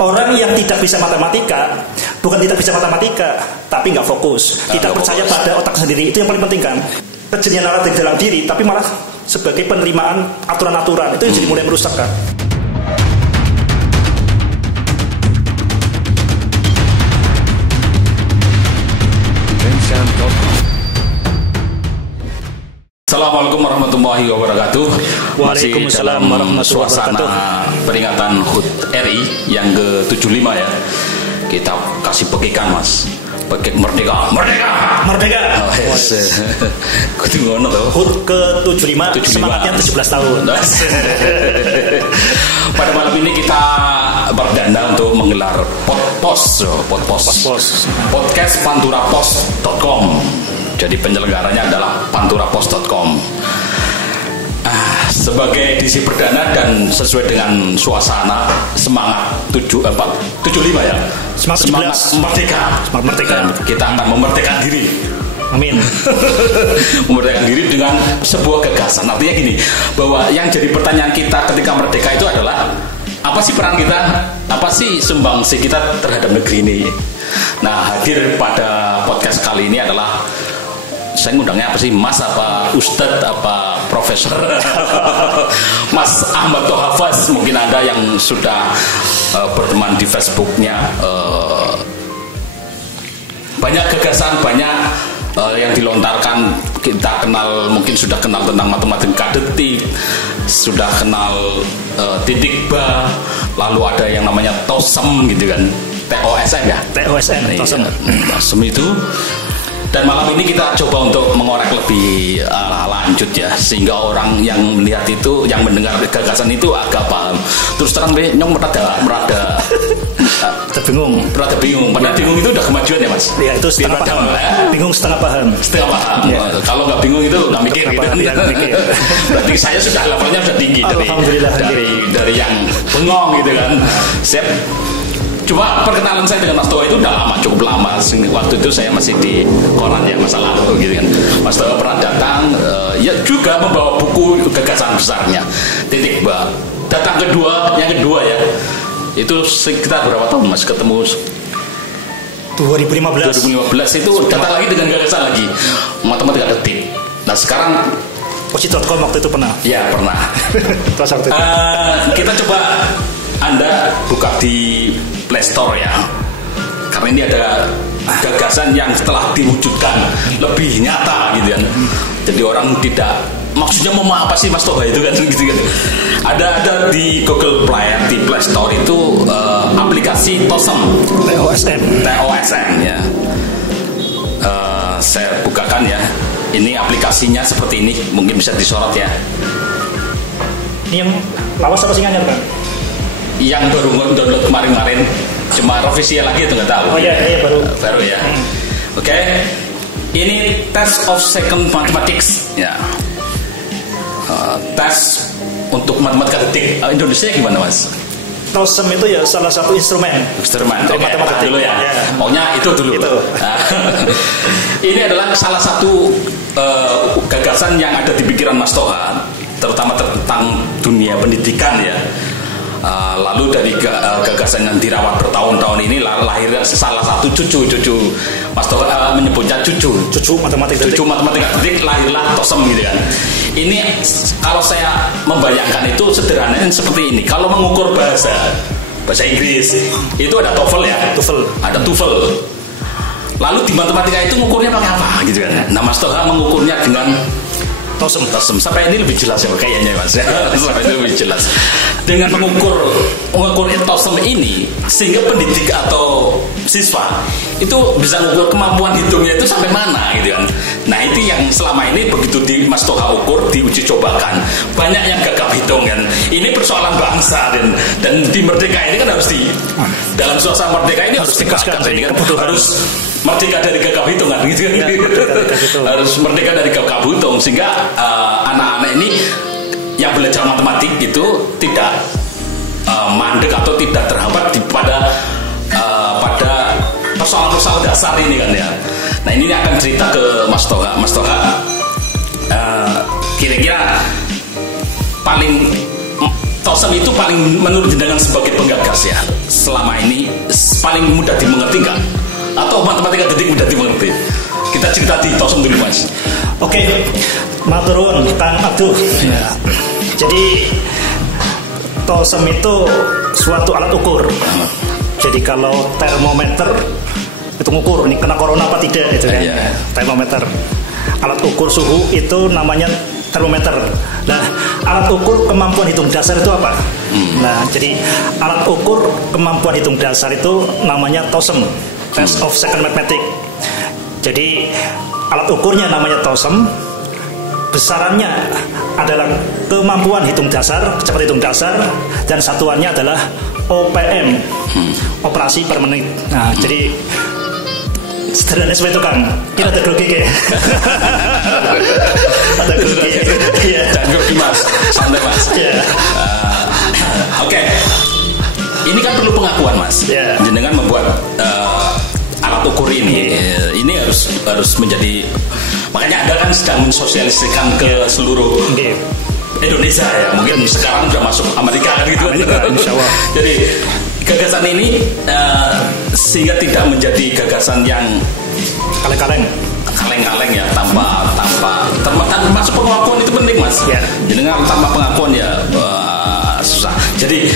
Orang yang tidak bisa matematika, bukan tidak bisa matematika, tapi nggak fokus, tidak percaya pada otak sendiri. Itu yang paling penting kan. Kejenian ada di dalam diri, tapi malah sebagai penerimaan aturan-aturan, itu yang jadi mulai merusak kan. Assalamualaikum warahmatullahi wabarakatuh. Waalaikumsalam warahmatullahi wabarakatuh. Peringatan HUT RI yang ke-75 ya. Kita kasih pekikan Mas. Pekik merdeka. Merdeka. Oh, yes. Kudu ngono to. HUT ke-75 semangatnya 17 tahun. Pada malam ini kita berdana untuk menggelar podcast panturapos.com. Jadi penyelenggaranya adalah panturapos.com. Sebagai edisi perdana dan sesuai dengan suasana semangat 75 ya. Semangat merdeka. Semangat merdeka. Kita akan memerdekakan diri. Amin. Memerdekakan diri dengan sebuah gagasan. Artinya gini, bahwa yang jadi pertanyaan kita ketika merdeka itu adalah apa sih peran kita? Apa sih sumbangsi kita terhadap negeri ini? Nah, hadir pada podcast kali ini adalah, saya ngundangnya apa sih, Mas apa Ustadz apa Profesor Mas Ahmad Tohafaz. Mungkin ada yang sudah berteman di Facebooknya. Banyak gagasan, banyak yang dilontarkan. Kita kenal, mungkin sudah kenal tentang matematika detik, sudah kenal titik ba, lalu ada yang namanya TOSM gitu kan, TOSM ya, TOSM itu. Dan malam ini kita coba untuk mengorek lebih lanjut ya, sehingga orang yang melihat itu, yang mendengar gagasan itu agak paham. Terus terang nyong merada bingung. Padahal bingung itu udah kemajuan ya Mas. Iya, itu setengah paham. Bingung setengah paham. Ya. Kalau nggak bingung itu nggak mikir gitu. Berarti saya sudah levelnya sudah tinggi dari yang bengong gitu kan. Siap. Cuma perkenalan saya dengan Mas Toha itu udah lama, cukup lama. Waktu itu saya masih di koran ya, masa lalu gitu kan. Mas Toha pernah datang, ya juga membawa buku gagasan besarnya, titik ba. Datang yang kedua ya, itu sekitar berapa tahun Mas ketemu? 2015 itu datang lagi dengan gagasan lagi, matematika detik. Nah sekarang Poci.com waktu itu pernah? Ya pernah. Kita coba Anda buka di Play Store ya, karena ini ada gagasan yang setelah diwujudkan lebih nyata gitu kan. Jadi orang tidak, maksudnya mau apa sih Mas Toha itu kan gitu kan. Ada di Google Play, di Play Store itu aplikasi TOSM ya. Saya bukakan ya. Ini aplikasinya seperti ini, mungkin bisa disorot ya. Ini yang lawas apa sih kan? Yang baru download kemarin, cuma revisi lagi itu nggak tahu. Oh iya baru ya. Oke. Ini Test of Second Mathematics ya. Tes untuk matematika detik. Indonesia gimana Mas? TOSM itu ya salah satu instrumen. Oke, matematika dulu ya. Maunya itu dulu. Nah, ini adalah salah satu gagasan yang ada di pikiran Mas Toha, terutama tentang dunia pendidikan ya. Lalu dari gagasan yang dirawat bertahun-tahun ini lahirnya salah satu cucu Mas Toha menyebutnya cucu matematika detik, lahirlah TOSM gitu kan. Ini kalau saya membayangkan itu sederhananya seperti ini. Kalau mengukur bahasa Inggris itu ada TOEFL ya, ada TOEFL. Lalu di matematika itu mengukurnya pakai apa gitu kan. Nah Mas Toha mengukurnya dengan TOSM. Sampai ini lebih jelas ya kayaknya Mas. Sampai ini lebih jelas. Dengan mengukur TOSM ini, sehingga pendidik atau siswa itu bisa mengukur kemampuan hitungnya itu sampai mana gitu kan. Nah itu yang selama ini begitu di Mas Toha ukur, diuji cobakan, banyak yang gagap hitung kan. Ini persoalan bangsa dan di merdeka ini kan harus dalam suasana merdeka ini harus dikatakan ini kan harus merdeka dari gagap hitung kan gitu kan. Harus merdeka dari gagap hitung, sehingga anak-anak ini yang belajar matematik itu tidak mandek atau tidak terhambat pada persoalan-persoalan dasar ini kan ya. Nah ini akan cerita ke Mas Toha. Mas Toha kira-kira paling TOSM itu paling menurut jenengan sebagai penggagas ya selama paling mudah dimengerti nggak? Atau matematika detik mudah dimengerti? Kita cerita di TOSEM dulu Mas. Oke, maturun Kang Abdul. Ya. Jadi TOSEM itu suatu alat ukur. Jadi kalau termometer itu ngukur ini kena corona apa tidak itu kan. Termometer. Alat ukur suhu itu namanya termometer. Nah, alat ukur kemampuan hitung dasar itu apa? Nah, jadi alat ukur kemampuan hitung dasar itu namanya TOSEM, Test of Second Mathematics. Jadi alat ukurnya namanya TOSEM. Besarannya adalah kemampuan hitung dasar, kecepatan hitung dasar, dan satuannya adalah OPM, operasi per menit. Nah, jadi sederhana seperti itu Kang. Kita ada grogi ya. Ada grogi. Iya. Jangan grogi Mas, santai Mas. Oke. Ini kan perlu pengakuan Mas. Jenengan membuat alat ukur ini. Ini harus menjadi. Makanya Anda kan sedang mensosialisasikan ke seluruh Indonesia ya. Mungkin sekarang sudah masuk Amerika kan gitu. Insya Allah. Jadi gagasan ini sehingga tidak menjadi gagasan yang kaleng-kaleng ya, tanpa termasuk pengakuan itu penting Mas. Jadi tanpa pengakuan ya susah. Jadi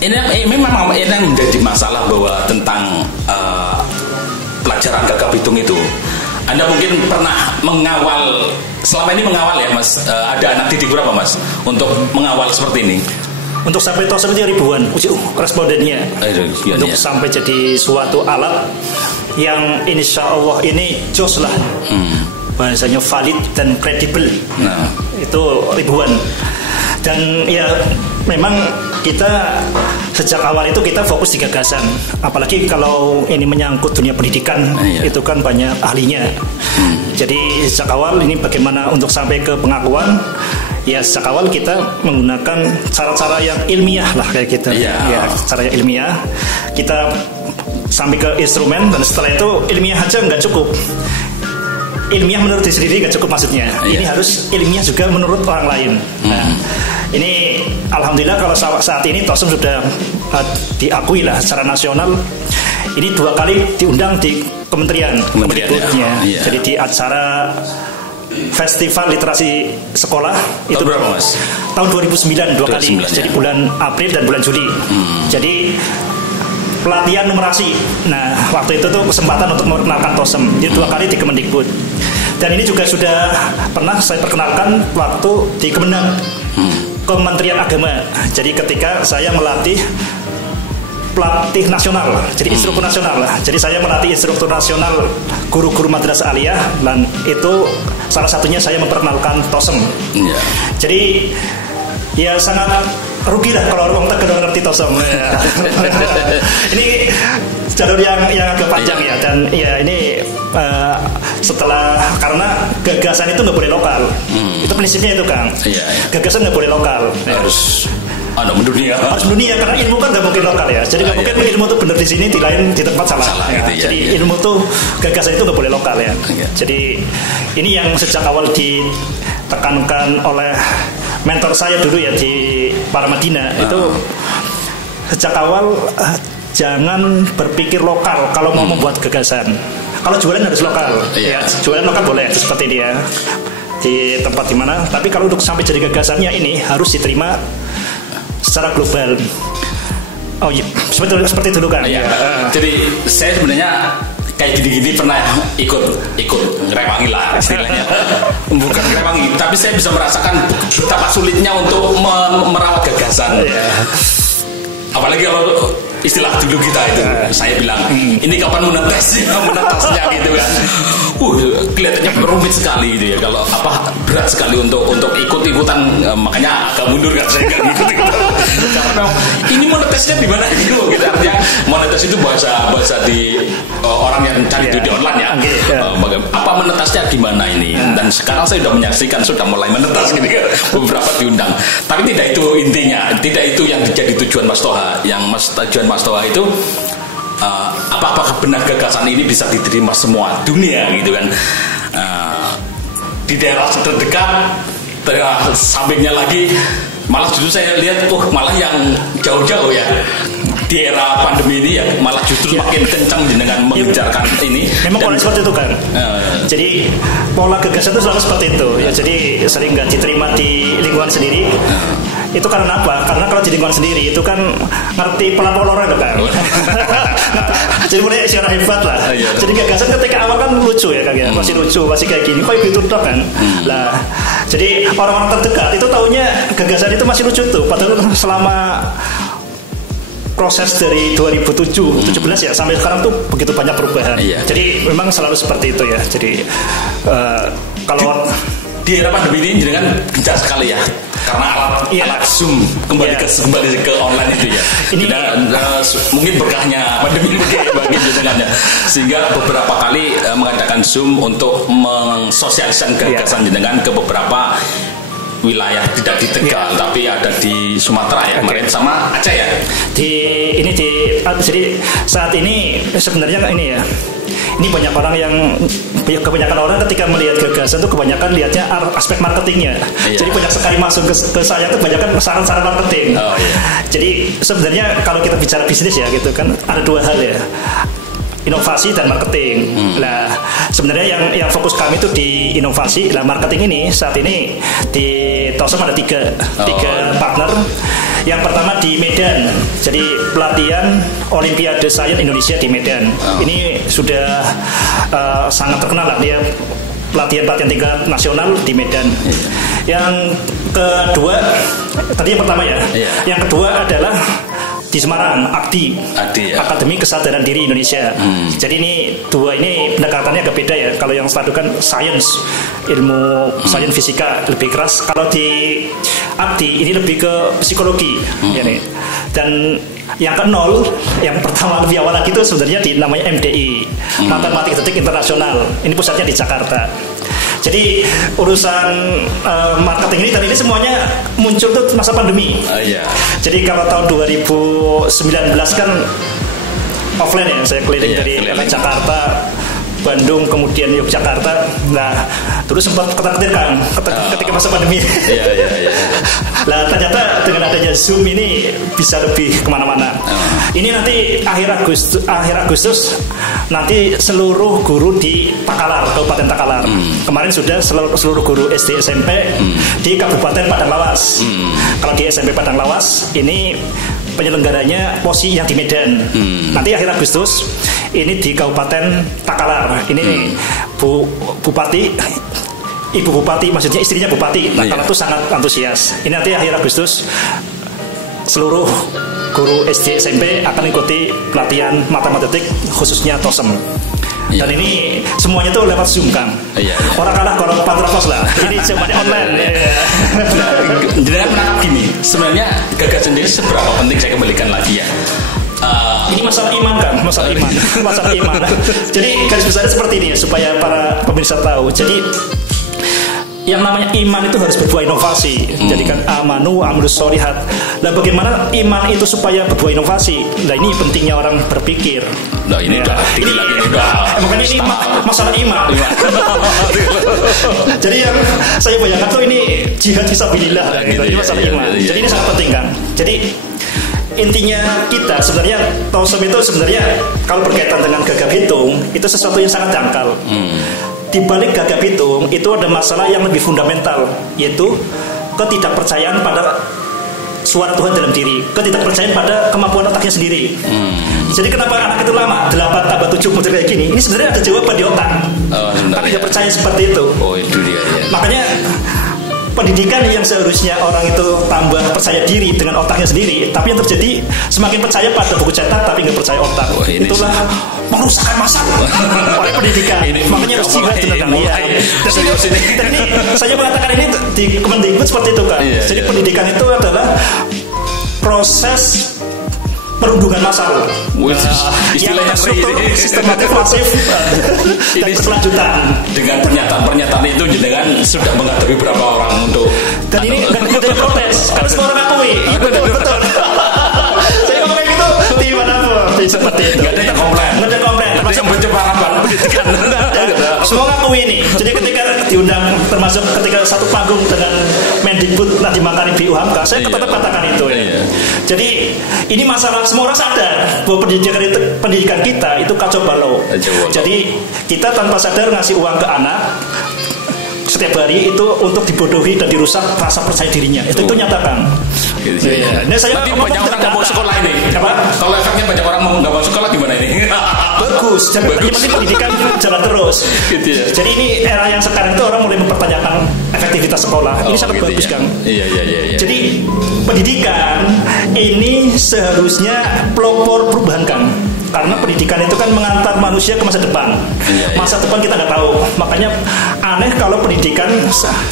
ini memang ini yang menjadi masalah bahwa tentang pelajaran gagap hitung itu. Anda mungkin pernah mengawal, selama ini mengawal ya Mas, ada anak didik berapa Mas untuk mengawal seperti ini? Untuk sampai TOSEM itu ribuan respondennya. Untuk sampai jadi suatu alat yang insya Allah ini jos lah, bahasanya valid dan kredibel. Nah, itu ribuan. Dan ya memang kita sejak awal itu kita fokus di gagasan. Apalagi kalau ini menyangkut dunia pendidikan, itu kan banyak ahlinya. Jadi sejak awal ini bagaimana untuk sampai ke pengakuan. Ya sejak awal kita menggunakan cara-cara yang ilmiah lah kayak gitu. Ya cara yang ilmiah. Kita sampai ke instrumen dan setelah itu ilmiah aja nggak cukup. Ilmiah menurut diri sendiri nggak cukup maksudnya. Ini harus ilmiah juga menurut orang lain. Nah, ini alhamdulillah kalau saat ini TOSEM sudah diakui lah secara nasional. Ini 2 kali diundang di kementerian ya. Jadi di acara Festival Literasi Sekolah itu berapa Mas? Tahun 2009 2 kali. Jadi bulan April dan bulan Juli. Jadi pelatihan numerasi. Nah, waktu itu tuh kesempatan untuk memperkenalkan TOSEM. Jadi 2 kali di Kemendikbud. Dan ini juga sudah pernah saya perkenalkan waktu di Kementerian Agama. Jadi ketika saya melatih pelatih nasional, jadi instruktur nasional lah. Jadi saya melatih instruktur nasional guru-guru madrasah aliyah, dan itu salah satunya saya memperkenalkan TOSEM. Jadi ya sangat rugi lah kalau orang Tegal ngerti TOSEM. Ini jalur yang agak panjang ya, dan ya ini setelah karena gagasan itu nggak boleh lokal. Itu prinsipnya itu Kang. Gagasan nggak boleh lokal. Harus mendunia. Harus mendunia karena ilmu kan nggak mungkin lokal ya. Jadi nggak mungkin ilmu itu benar di sini, di lain di tempat salah. Jadi ilmu tuh gagasan itu nggak boleh lokal ya. Jadi ini yang sejak awal ditekankan oleh mentor saya dulu ya di Paramadina itu sejak awal jangan berpikir lokal kalau mau membuat gagasan. Kalau jualan harus lokal. Ya, jualan lokal boleh seperti dia di tempat di mana. Tapi kalau untuk sampai jadi gagasannya ini harus diterima secara global. Oh iya, seperti itu kan. Jadi saya sebenarnya kayak gini-gini pernah ikut ngerewangi lah istilahnya. Bukan ngerewangi, tapi saya bisa merasakan betapa sulitnya untuk merawat gagasan. Apalagi kalau istilah dulu kita itu, saya bilang ini kapan menetasnya gitu kan. Kelihatannya rumit sekali gitu ya. Kalau berat sekali untuk ikut-ikutan, makanya agak mundur kan saya kan ikut-ikutan. Karena ini monetesnya di mana gitu. Artinya monetes itu bahasa di orang yang cari duit di online ya. Apa menetasnya gimana ini? Dan sekarang saya sudah menyaksikan sudah mulai menetas gitu kan. Beberapa diundang. Tapi tidak itu intinya, tidak itu yang jadi tujuan Mas Toha. Yang tujuan Mas Toha itu apakah benar gagasan ini bisa diterima semua dunia gitu kan. Di daerah terdekat, sampingnya lagi malah justru saya lihat malah yang jauh-jauh ya di era pandemi ini ya malah justru makin kencang dengan mengejarkan ini. Memang pola seperti itu kan. Jadi pola gagasan itu selalu seperti itu. Ya, jadi sering nggak diterima di lingkungan sendiri. Itu karena apa? Karena kalau di lingkungan sendiri itu kan ngerti pola-polanya itu kan. Jadi punya secara hebat lah. Jadi gagasan ketika awal kan lucu ya kan ya. Masih lucu, masih kayak gini. Kok gitu toh kan. Lah, jadi orang-orang terdekat itu taunya gagasan itu masih lucu tuh. Padahal selama proses dari 2017 ya sampai sekarang tuh begitu banyak perubahan. Jadi memang selalu seperti itu ya. Jadi kalau di era pandemi ini dengan gencar sekali ya, karena alat Zoom kembali ke online itu ya. Ini mungkin berkahnya pandemi bagi jenengannya, sehingga beberapa kali mengadakan Zoom untuk mensosialisasikan gagasan jenengan ke beberapa wilayah, tidak di Tegal tapi ada di Sumatera ya kemarin sama Aceh ya. Jadi saat ini sebenarnya ini ya. Ini banyak orang yang kebanyakan orang ketika melihat gagasan itu kebanyakan lihatnya aspek marketingnya. Jadi banyak sekali masuk ke saya itu kebanyakan saran-saran marketing. Jadi sebenarnya kalau kita bicara bisnis ya gitu kan ada dua hal ya. Inovasi dan marketing. Nah, sebenarnya yang fokus kami itu di inovasi. Nah, marketing ini saat ini di TOSEM ada tiga partner. Yang pertama di Medan. Jadi pelatihan Olimpiade Sains Indonesia di Medan. Ini sudah sangat terkenal lah dia. Pelatihan tingkat nasional di Medan. Yang kedua, tadi yang pertama ya. Yang kedua adalah di Semarang, AKDI ya. Akademi Kesadaran Diri Indonesia. Jadi ini dua ini pendekatannya agak beda ya. Kalau yang satu kan sains, ilmu sains fisika lebih keras. Kalau di AKDI ini lebih ke psikologi. Dan yang ke-0, yang pertama lebih awal lagi itu sebenarnya namanya MDI, Matematika Detik Internasional. Ini pusatnya di Jakarta. Jadi urusan marketing ini tadi ini semuanya muncul tuh masa pandemi. Jadi kalau tahun 2019 kan offline ya, saya keliling dari Jakarta, Bandung, kemudian Yogyakarta. Nah, terus sempat ketar-ketirkan ketika masa pandemi. Nah, ternyata dengan adanya Zoom ini bisa lebih kemana-mana. Ini nanti akhir Agustus nanti seluruh guru di Takalar, Kabupaten Takalar. Kemarin sudah seluruh guru SD SMP di Kabupaten Padang Lawas. Kalau di SMP Padang Lawas ini penyelenggaranya POSI yang di Medan. Nanti akhir Agustus ini di Kabupaten Takalar. Ini Ibu Bupati, maksudnya istrinya Bupati Takalar itu sangat antusias. Ini nanti akhir Agustus seluruh guru SD SMP akan ikuti pelatihan matematik khususnya TOSEM. Dan ini semuanya tuh lewat Zoom, Kang. Orang kalah kalau Patropos lah. Ini cuma online. Jadi menangkap gini, sebenarnya gagasan ini seberapa penting, saya kembalikan lagi ya. Ini masalah iman kan, masalah iman. Jadi garis besarnya seperti ini ya, supaya para pemirsa tahu. Jadi yang namanya iman itu harus berbuah inovasi. Jadi kan amanu amrus sholihat. Nah, bagaimana iman itu supaya berbuah inovasi? Nah, ini pentingnya orang berpikir. Nah, ini makanya ini masalah iman. Jadi yang saya bayangkan tuh ini jihad fisabilillah. Ini masalah iman. Jadi ini sangat penting kan. Jadi intinya kita sebenarnya TOSEM itu sebenarnya kalau berkaitan dengan gagap hitung itu sesuatu yang sangat dangkal. Di balik gagap hitung itu ada masalah yang lebih fundamental, yaitu ketidakpercayaan pada suara Tuhan dalam diri, ketidakpercayaan pada kemampuan otaknya sendiri. Jadi kenapa anak itu lama 8 tambah 7 model kayak gini? Ini sebenarnya ada jawaban di otak, tapi tidak percaya seperti itu. Itu dia ya. Makanya pendidikan yang seharusnya orang itu tambah percaya diri dengan otaknya sendiri, tapi yang terjadi semakin percaya pada buku cetak tapi nggak percaya otak. Itulah perusakan masa oleh pendidikan. Makanya harus jihad tentang ini. Dan ini saya mengatakan ini di Kemendikbud seperti itu kan. Jadi pendidikan itu adalah proses perundungan massal. Yang terstruktur, sistematik, masif, dan berkelanjutan. Dengan pernyataan itu dengan sudah menghadapi berapa orang untuk dan ini dan protes. Kalau semua orang akui, betul. Saya ngomong kayak gitu di mana pun seperti itu. Nggak ada komplain. Termasuk yang berjepangan pendidikan. Semua ngakui ini. Jadi ketika diundang termasuk ketika satu panggung dengan Mendikbud Nadiem Makarim BU Hamka, saya tetap katakan itu ya. Jadi ini masalah semua orang sadar bahwa pendidikan kita itu kacau balau. Jadi kita tanpa sadar ngasih uang ke anak setiap hari itu untuk dibodohi dan dirusak rasa percaya dirinya. Itu nyatakan. Nah, saya banyak orang nggak mau sekolah ini. Kalau efeknya banyak orang mau nggak mau sekolah gimana ini? Bagus. Jadi pendidikan jalan terus. Gitu ya. Jadi ini era yang sekarang itu orang mulai mempertanyakan efektivitas sekolah. Ini sangat bagus, Kang. Iya. Jadi pendidikan ini seharusnya pelopor perubahan, Kang. Karena pendidikan itu kan mengantar manusia ke masa depan. Masa depan kita nggak tahu. Makanya aneh kalau pendidikan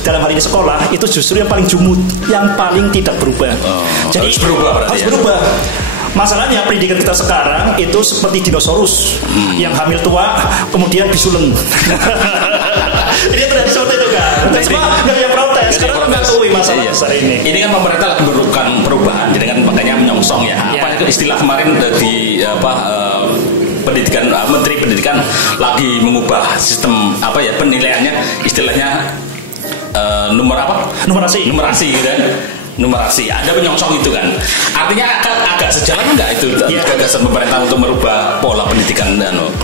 dalam hal ini sekolah itu justru yang paling jumud, yang paling tidak berubah. Jadi harus berubah. Masalahnya pendidikan kita sekarang itu seperti dinosaurus yang hamil tua kemudian bisuleng. Ini terjadi seperti itu kan. Dan semua nggak yang protes karena mengakui masalah besar ini. Ini kan pemerintah lagi melakukan perubahan, jadi kan makanya menyongsong ya. Apa itu istilah kemarin di pendidikan, Menteri Pendidikan lagi mengubah sistem penilaiannya, istilahnya numerasi gitu kan. Numerasi, Anda menyongsong itu kan. Artinya agak sejalan enggak itu gagasan pemerintah untuk merubah pola pendidikan?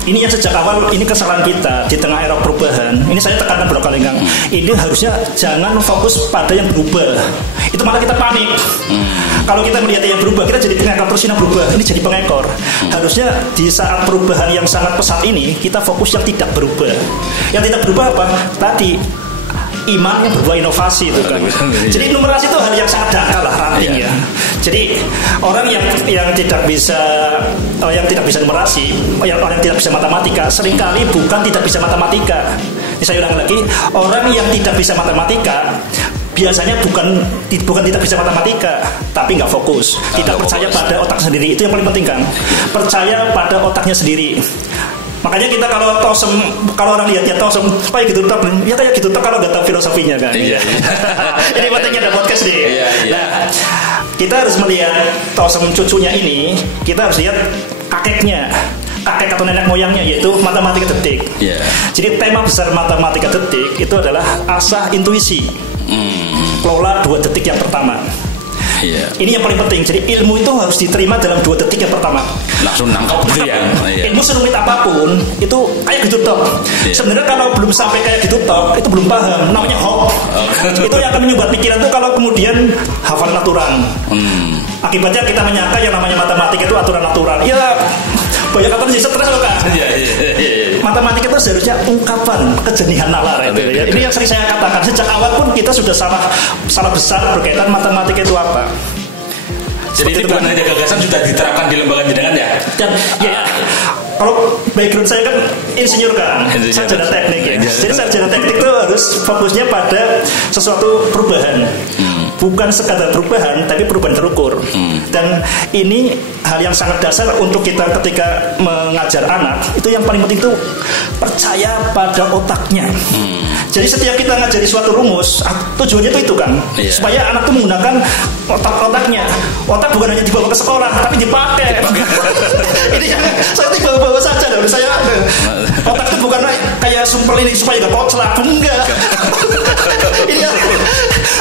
Ini yang sejak awal, ini kesalahan kita di tengah era perubahan. Ini saya tekankan berkali kali, Kang. Ini harusnya jangan fokus pada yang berubah. Itu malah kita panik. Kalau kita melihat yang berubah, kita jadi pengekor terus yang berubah. Ini jadi pengekor. Harusnya di saat perubahan yang sangat pesat ini, kita fokus yang tidak berubah. Yang tidak berubah apa? Tadi iman yang berbuah inovasi itu kan. Jadi numerasi itu hal yang sangat dangkal lah rantingnya. Jadi orang yang tidak bisa numerasi, orang yang tidak bisa matematika, seringkali bukan tidak bisa matematika. Ini saya ulang lagi, orang yang tidak bisa matematika biasanya bukan tidak bisa matematika, tapi nggak fokus, tidak percaya pada otak sendiri. Itu yang paling penting, kan. Percaya pada otaknya sendiri. Makanya kita kalau orang lihat ya Tosem kayak gitu tak, ya kayak gitu tak kalau nggak tahu filosofinya kan. Ini pentingnya ada podcast nih. Nah, kita harus melihat Tosem cucunya ini, kita harus lihat kakek atau nenek moyangnya, yaitu matematika detik. Jadi tema besar matematika detik itu adalah asah intuisi. Kelola 2 detik yang pertama. Ini yang paling penting. Jadi ilmu itu harus diterima dalam 2 detik yang pertama. Langsung nangkap gitu ya. Ilmu serumit apapun itu kayak gitu tok. Sebenarnya kalau belum sampai kayak gitu tok, itu belum paham. Namanya hoax. Itu yang akan menyumbat pikiran tuh kalau kemudian hafal aturan. Akibatnya kita menyangka yang namanya matematika itu aturan-aturan. Ya banyak kata jadi stres loh, Kak. Matematika itu seharusnya ungkapan kejenihan nalar itu ya. Ini yang sering saya katakan, sejak awal pun kita sudah salah besar berkaitan matematika itu apa. Jadi itu bukan hanya gagasan, sudah diterapkan di lembaga jenengan ya. Dan kalau background saya kan insinyur, kan, sarjana teknik ya. Jadi sarjana teknik itu harus fokusnya pada sesuatu perubahan. Bukan sekadar perubahan, tapi perubahan terukur. Dan ini hal yang sangat dasar untuk kita ketika mengajar anak. Itu yang paling penting itu percaya pada otaknya. Jadi setiap kita ngajari suatu rumus, tujuannya itu kan, supaya anak itu menggunakan otaknya. Otak bukan hanya dibawa ke sekolah, tapi dipakai. Ini yang saya bawa saja. Saya otak itu bukan kayak sumpel ini supaya nggak koclak, enggak. Ini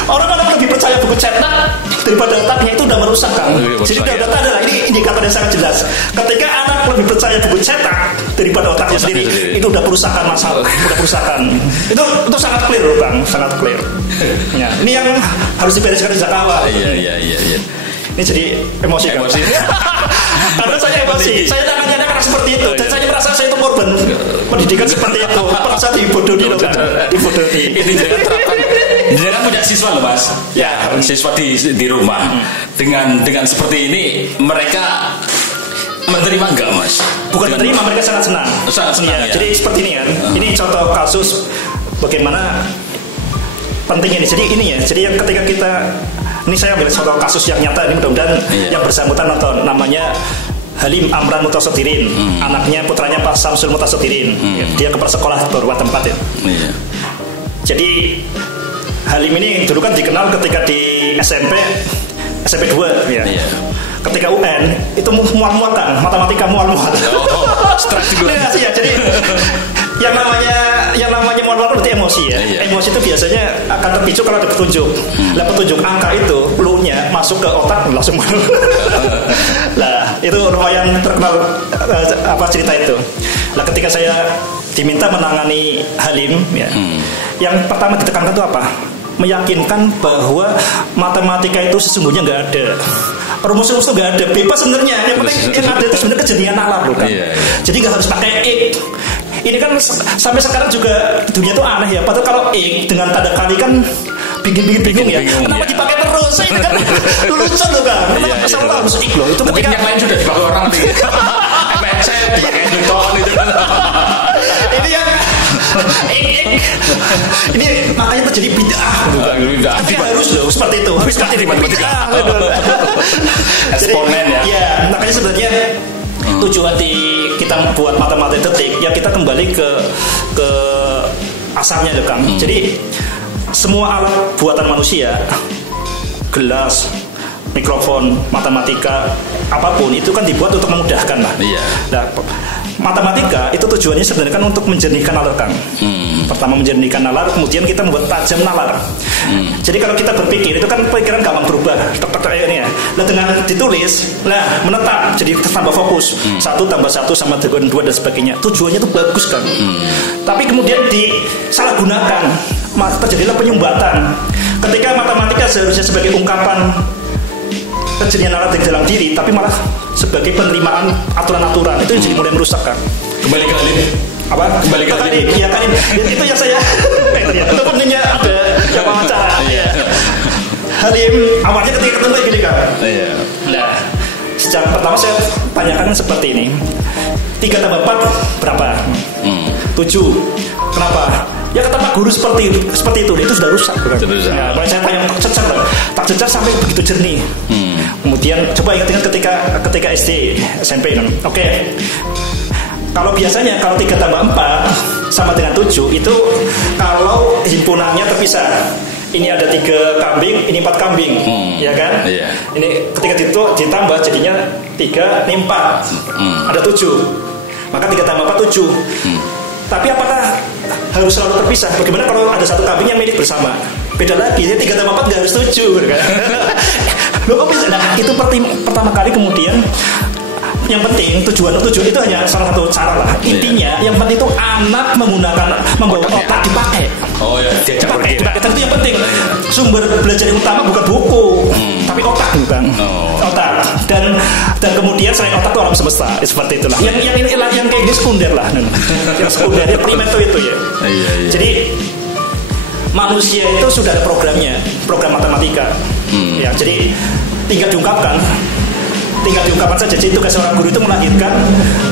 orang lebih percaya buku cetak daripada otaknya, itu udah merusak, kan. Jadi data adalah ini indikator yang sangat jelas. Ketika anak lebih percaya buku cetak daripada otaknya sendiri, itu udah perusakan masalah, udah perusakan. Itu sangat clear, loh, Bang, sangat clear. Ya, ini yang harus dibereskan sejak awal. Iya. Ini jadi emosi. Karena saya emosi. Saya tangannya karena seperti itu, dan saya merasa saya itu korban pendidikan seperti itu. Merasa dibodohi, loh, kan. Dibodohi. Ini jangan terapkan. Jangan punya siswa loh, Mas. Ya, siswa di rumah. Dengan seperti ini mereka menerima enggak, Mas? Bukan menerima, mereka sangat senang. Sangat senang ya. Jadi seperti ini kan. Ini contoh kasus bagaimana pentingnya ini. Jadi ini ya. Jadi yang ketika kita, ini saya ambil contoh kasus yang nyata ini, mudah-mudahan yang bersangkutan nonton. Namanya Halim Amran Mutasodirin, anaknya putranya Pak Samsul Mutasodirin. Dia ke sekolah beberapa tempat ya. Jadi Halim ini dulu kan dikenal ketika di SMP 2 ya. Ketika UN itu mual-mual, kan, matematika mual-mual. Stres juga. Ya, jadi yang namanya yang namanya moral berarti emosi ya. Emosi itu biasanya akan terpicu kalau ada petunjuk. Lah petunjuk angka itu clue-nya masuk ke otak langsung malu. Lah itu lumayan terkenal cerita itu. Lah ketika saya diminta menangani Halim ya. Yang pertama ditekankan itu apa? Meyakinkan bahwa matematika itu sesungguhnya nggak ada. Rumus-rumus itu nggak ada, bebas sebenarnya. Yang penting yang ada itu sebenarnya kejadian nalar bukan. Jadi nggak harus pakai X. Ini kan sampai sekarang juga dunia itu aneh ya. Padahal kalau X dengan tanda kali kan bikin bingung ya. Kenapa dipakai terus? Ini kan lucu loh kan. Kenapa selalu harus X loh? Itu mungkin yang lain sudah dipakai orang nih. MSN dipakai Newton itu kan. Ini yang ini makanya terjadi bid'ah. Tapi harus loh seperti itu. Harus seperti di matematika. Eksponen ya. Ya, makanya sebenarnya tujuan kita buat matematika detik ya kita kembali ke asalnya tuh Kang. Jadi semua alat buatan manusia, gelas, mikrofon, matematika, apapun itu kan dibuat untuk memudahkan lah. Nah, matematika itu tujuannya sebenarnya kan untuk menjernihkan nalar Kang. Pertama menjernihkan nalar, kemudian kita membuat tajam nalar. Jadi kalau kita berpikir itu kan pikiran gampang berubah. Ini ya. Nah dengan ditulis, nah menetap, jadi tambah fokus. 1 tambah 1 sama dengan 2 dan sebagainya. Tujuannya itu bagus kan. Tapi kemudian disalahgunakan, terjadilah penyumbatan. Ketika matematika seharusnya sebagai ungkapan kejenian nalar di dalam diri, tapi malah sebagai penerimaan aturan-aturan itu jadi mulai merusak kan. Kembali ke Halim. Apa? Kembali ke Halim. Iya kan itu yang saya. Itu pentingnya ada yang wawancara. Halim awalnya ketika ketemu gini kan. Nah, sejak pertama saya tanyakan seperti ini. 3 tambah 4 berapa? 7. Kenapa? Ya kata Pak Guru seperti itu sudah rusak. Nah, saya tanya tak cecer sampai begitu jernih. Kemudian coba ingat ketika SD, SMP. Oke. Kalau biasanya kalau 3 tambah 4 sama dengan 7 itu kalau himpunannya terpisah. Ini ada 3 kambing, ini 4 kambing, ya kan? Ini ketika itu ditambah jadinya 3, ini 4, ada 7. Maka 3 tambah 4 7. Tapi apakah harus selalu terpisah? Bagaimana kalau ada 1 kambing yang milik bersama? Beda lagi, 3 tambah 4 nggak harus 7 kan? Loh kok bisa? Nah itu pertama kali kemudian yang penting tujuan itu hanya salah satu cara lah. Intinya yang penting itu anak membawa otak dipakai. Oh ya, dipakai itu yang penting. Sumber belajar yang utama bukan buku, tapi otak bukan. Otak dan kemudian selain otak itu alam semesta. Seperti itulah. Yang kayak gini sekunder lah. Yang sekunder yang primer itu ya. Jadi manusia itu sudah ada programnya, program matematika. Ya, jadi tinggal diungkapkan saja. Jadi tugas seorang guru itu melahirkan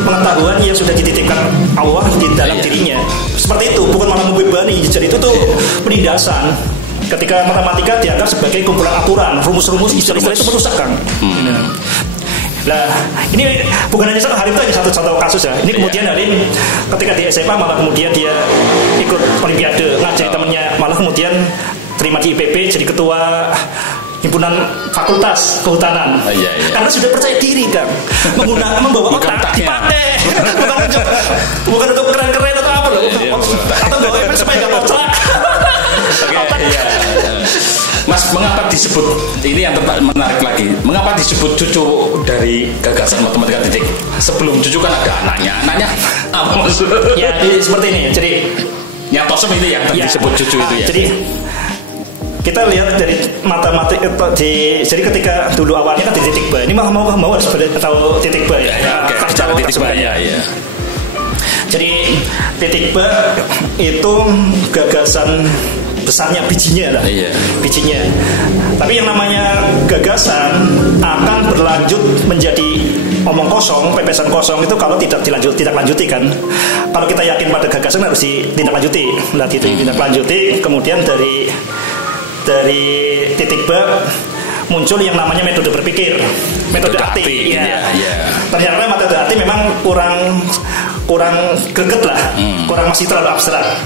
pengetahuan yang sudah dititipkan Allah di dalam dirinya. Seperti itu, bukan malah membebani. Jadi itu tuh penindasan. Ketika matematika dianggap sebagai kumpulan aturan, rumus-rumus, istilah-istilah itu merusak Kang. Nah, ini bukan hanya Halim itu hanya satu kasus ya. Ini kemudian Halim ketika di SMA malah kemudian dia ikut olimpiade, ngajari temennya, malah kemudian terima di IPB jadi ketua himpunan fakultas kehutanan. Karena sudah percaya diri kan, membawa otak dipakai, bukan untuk keren-keren atau apa loh, atau bawa supaya nggak mutlak. Mas, mengapa disebut ini yang menarik lagi? Mengapa disebut cucu dari gagasan matematika detik? Sebelum cucu kan ada anaknya apa maksudnya? Ya, seperti ini. Jadi yang Tosom ini yang disebut cucu itu ya. Jadi kita lihat dari matematika jadi ketika dulu awalnya kan di titik B. Ini mau harus tahu titik B ya. Cara titik B ya. Jadi titik B itu gagasan besarnya bijinya lah. Bijinya. Tapi yang namanya gagasan akan berlanjut menjadi omong kosong, pepesan kosong itu kalau tidak lanjuti kan. Kalau kita yakin pada gagasan harus ditindaklanjuti. Nah, ditindaklanjuti kemudian dari titik B muncul yang namanya metode berpikir, metode arti. Ternyata metode arti memang kurang greget lah, kurang masih terlalu abstrak.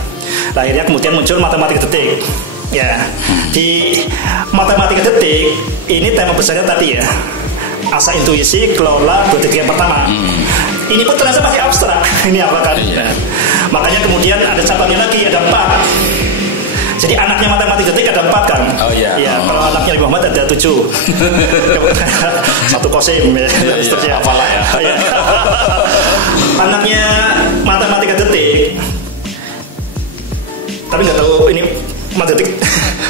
Akhirnya kemudian muncul matematika detik. Ya, di matematika detik ini tema besarnya tadi ya, asa intuisi, kelola, 2 detik yang pertama. ini pun terasa masih abstrak. Ini apa kan? Nah, makanya kemudian ada cabangnya lagi, ada 4. Jadi anaknya matematik detik ada 4 kan? Oh iya. Ya, kalau anaknya Nabi Muhammad ada 7. Satu Qasim ya. Iya, apalah ya. Anaknya matematika detik. Tapi nggak tahu ini matematik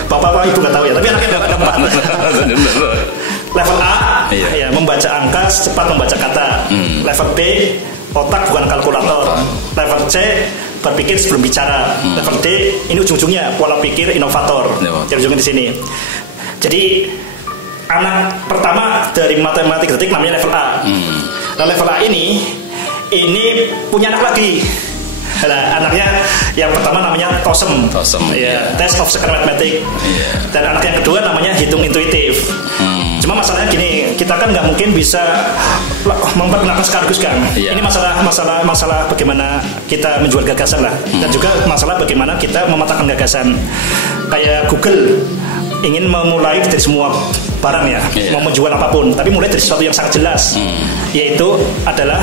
bapak ibu nggak tahu ya. Tapi anaknya ada 4. Level A, ya membaca angka, cepat membaca kata. Level B, otak bukan kalkulator. Level C, berpikir sebelum bicara. Level D, ini ujung-ujungnya pola pikir inovator. Yang ujungnya di sini. Jadi anak pertama dari matematik detik namanya level A. Nah, level A ini punya anak lagi. Nah, anaknya yang pertama namanya TOSEM, ya, Test of Second Mathematics. Dan anak yang kedua namanya hitung intuitif. Cuma masalahnya gini, kita kan nggak mungkin bisa memperkenalkan sekaligus kan. Ini masalah bagaimana kita menjual gagasan lah, dan juga masalah bagaimana kita mematahkan gagasan. Kayak Google ingin memulai dari semua barang ya, mau menjual apapun, tapi mulai dari sesuatu yang sangat jelas, yaitu adalah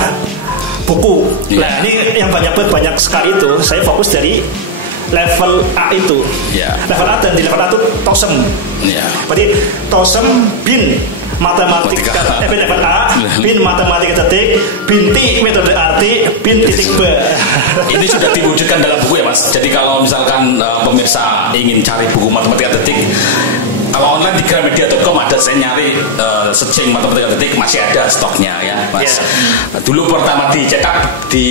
buku. Nah, ini yang banyak sekali itu saya fokus dari level A itu. Level A, dan di level A itu TOSEM. Berarti TOSEM bin matematika bin level A, bin matematika detik, bin T metode arti, bin titik B. Ini sudah diwujudkan dalam buku ya Mas. Jadi kalau misalkan pemirsa ingin cari buku matematika detik, kalau online di gramedia.com ada, saya nyari searching matematika detik, masih ada stoknya ya Mas. Dulu pertama dicetak di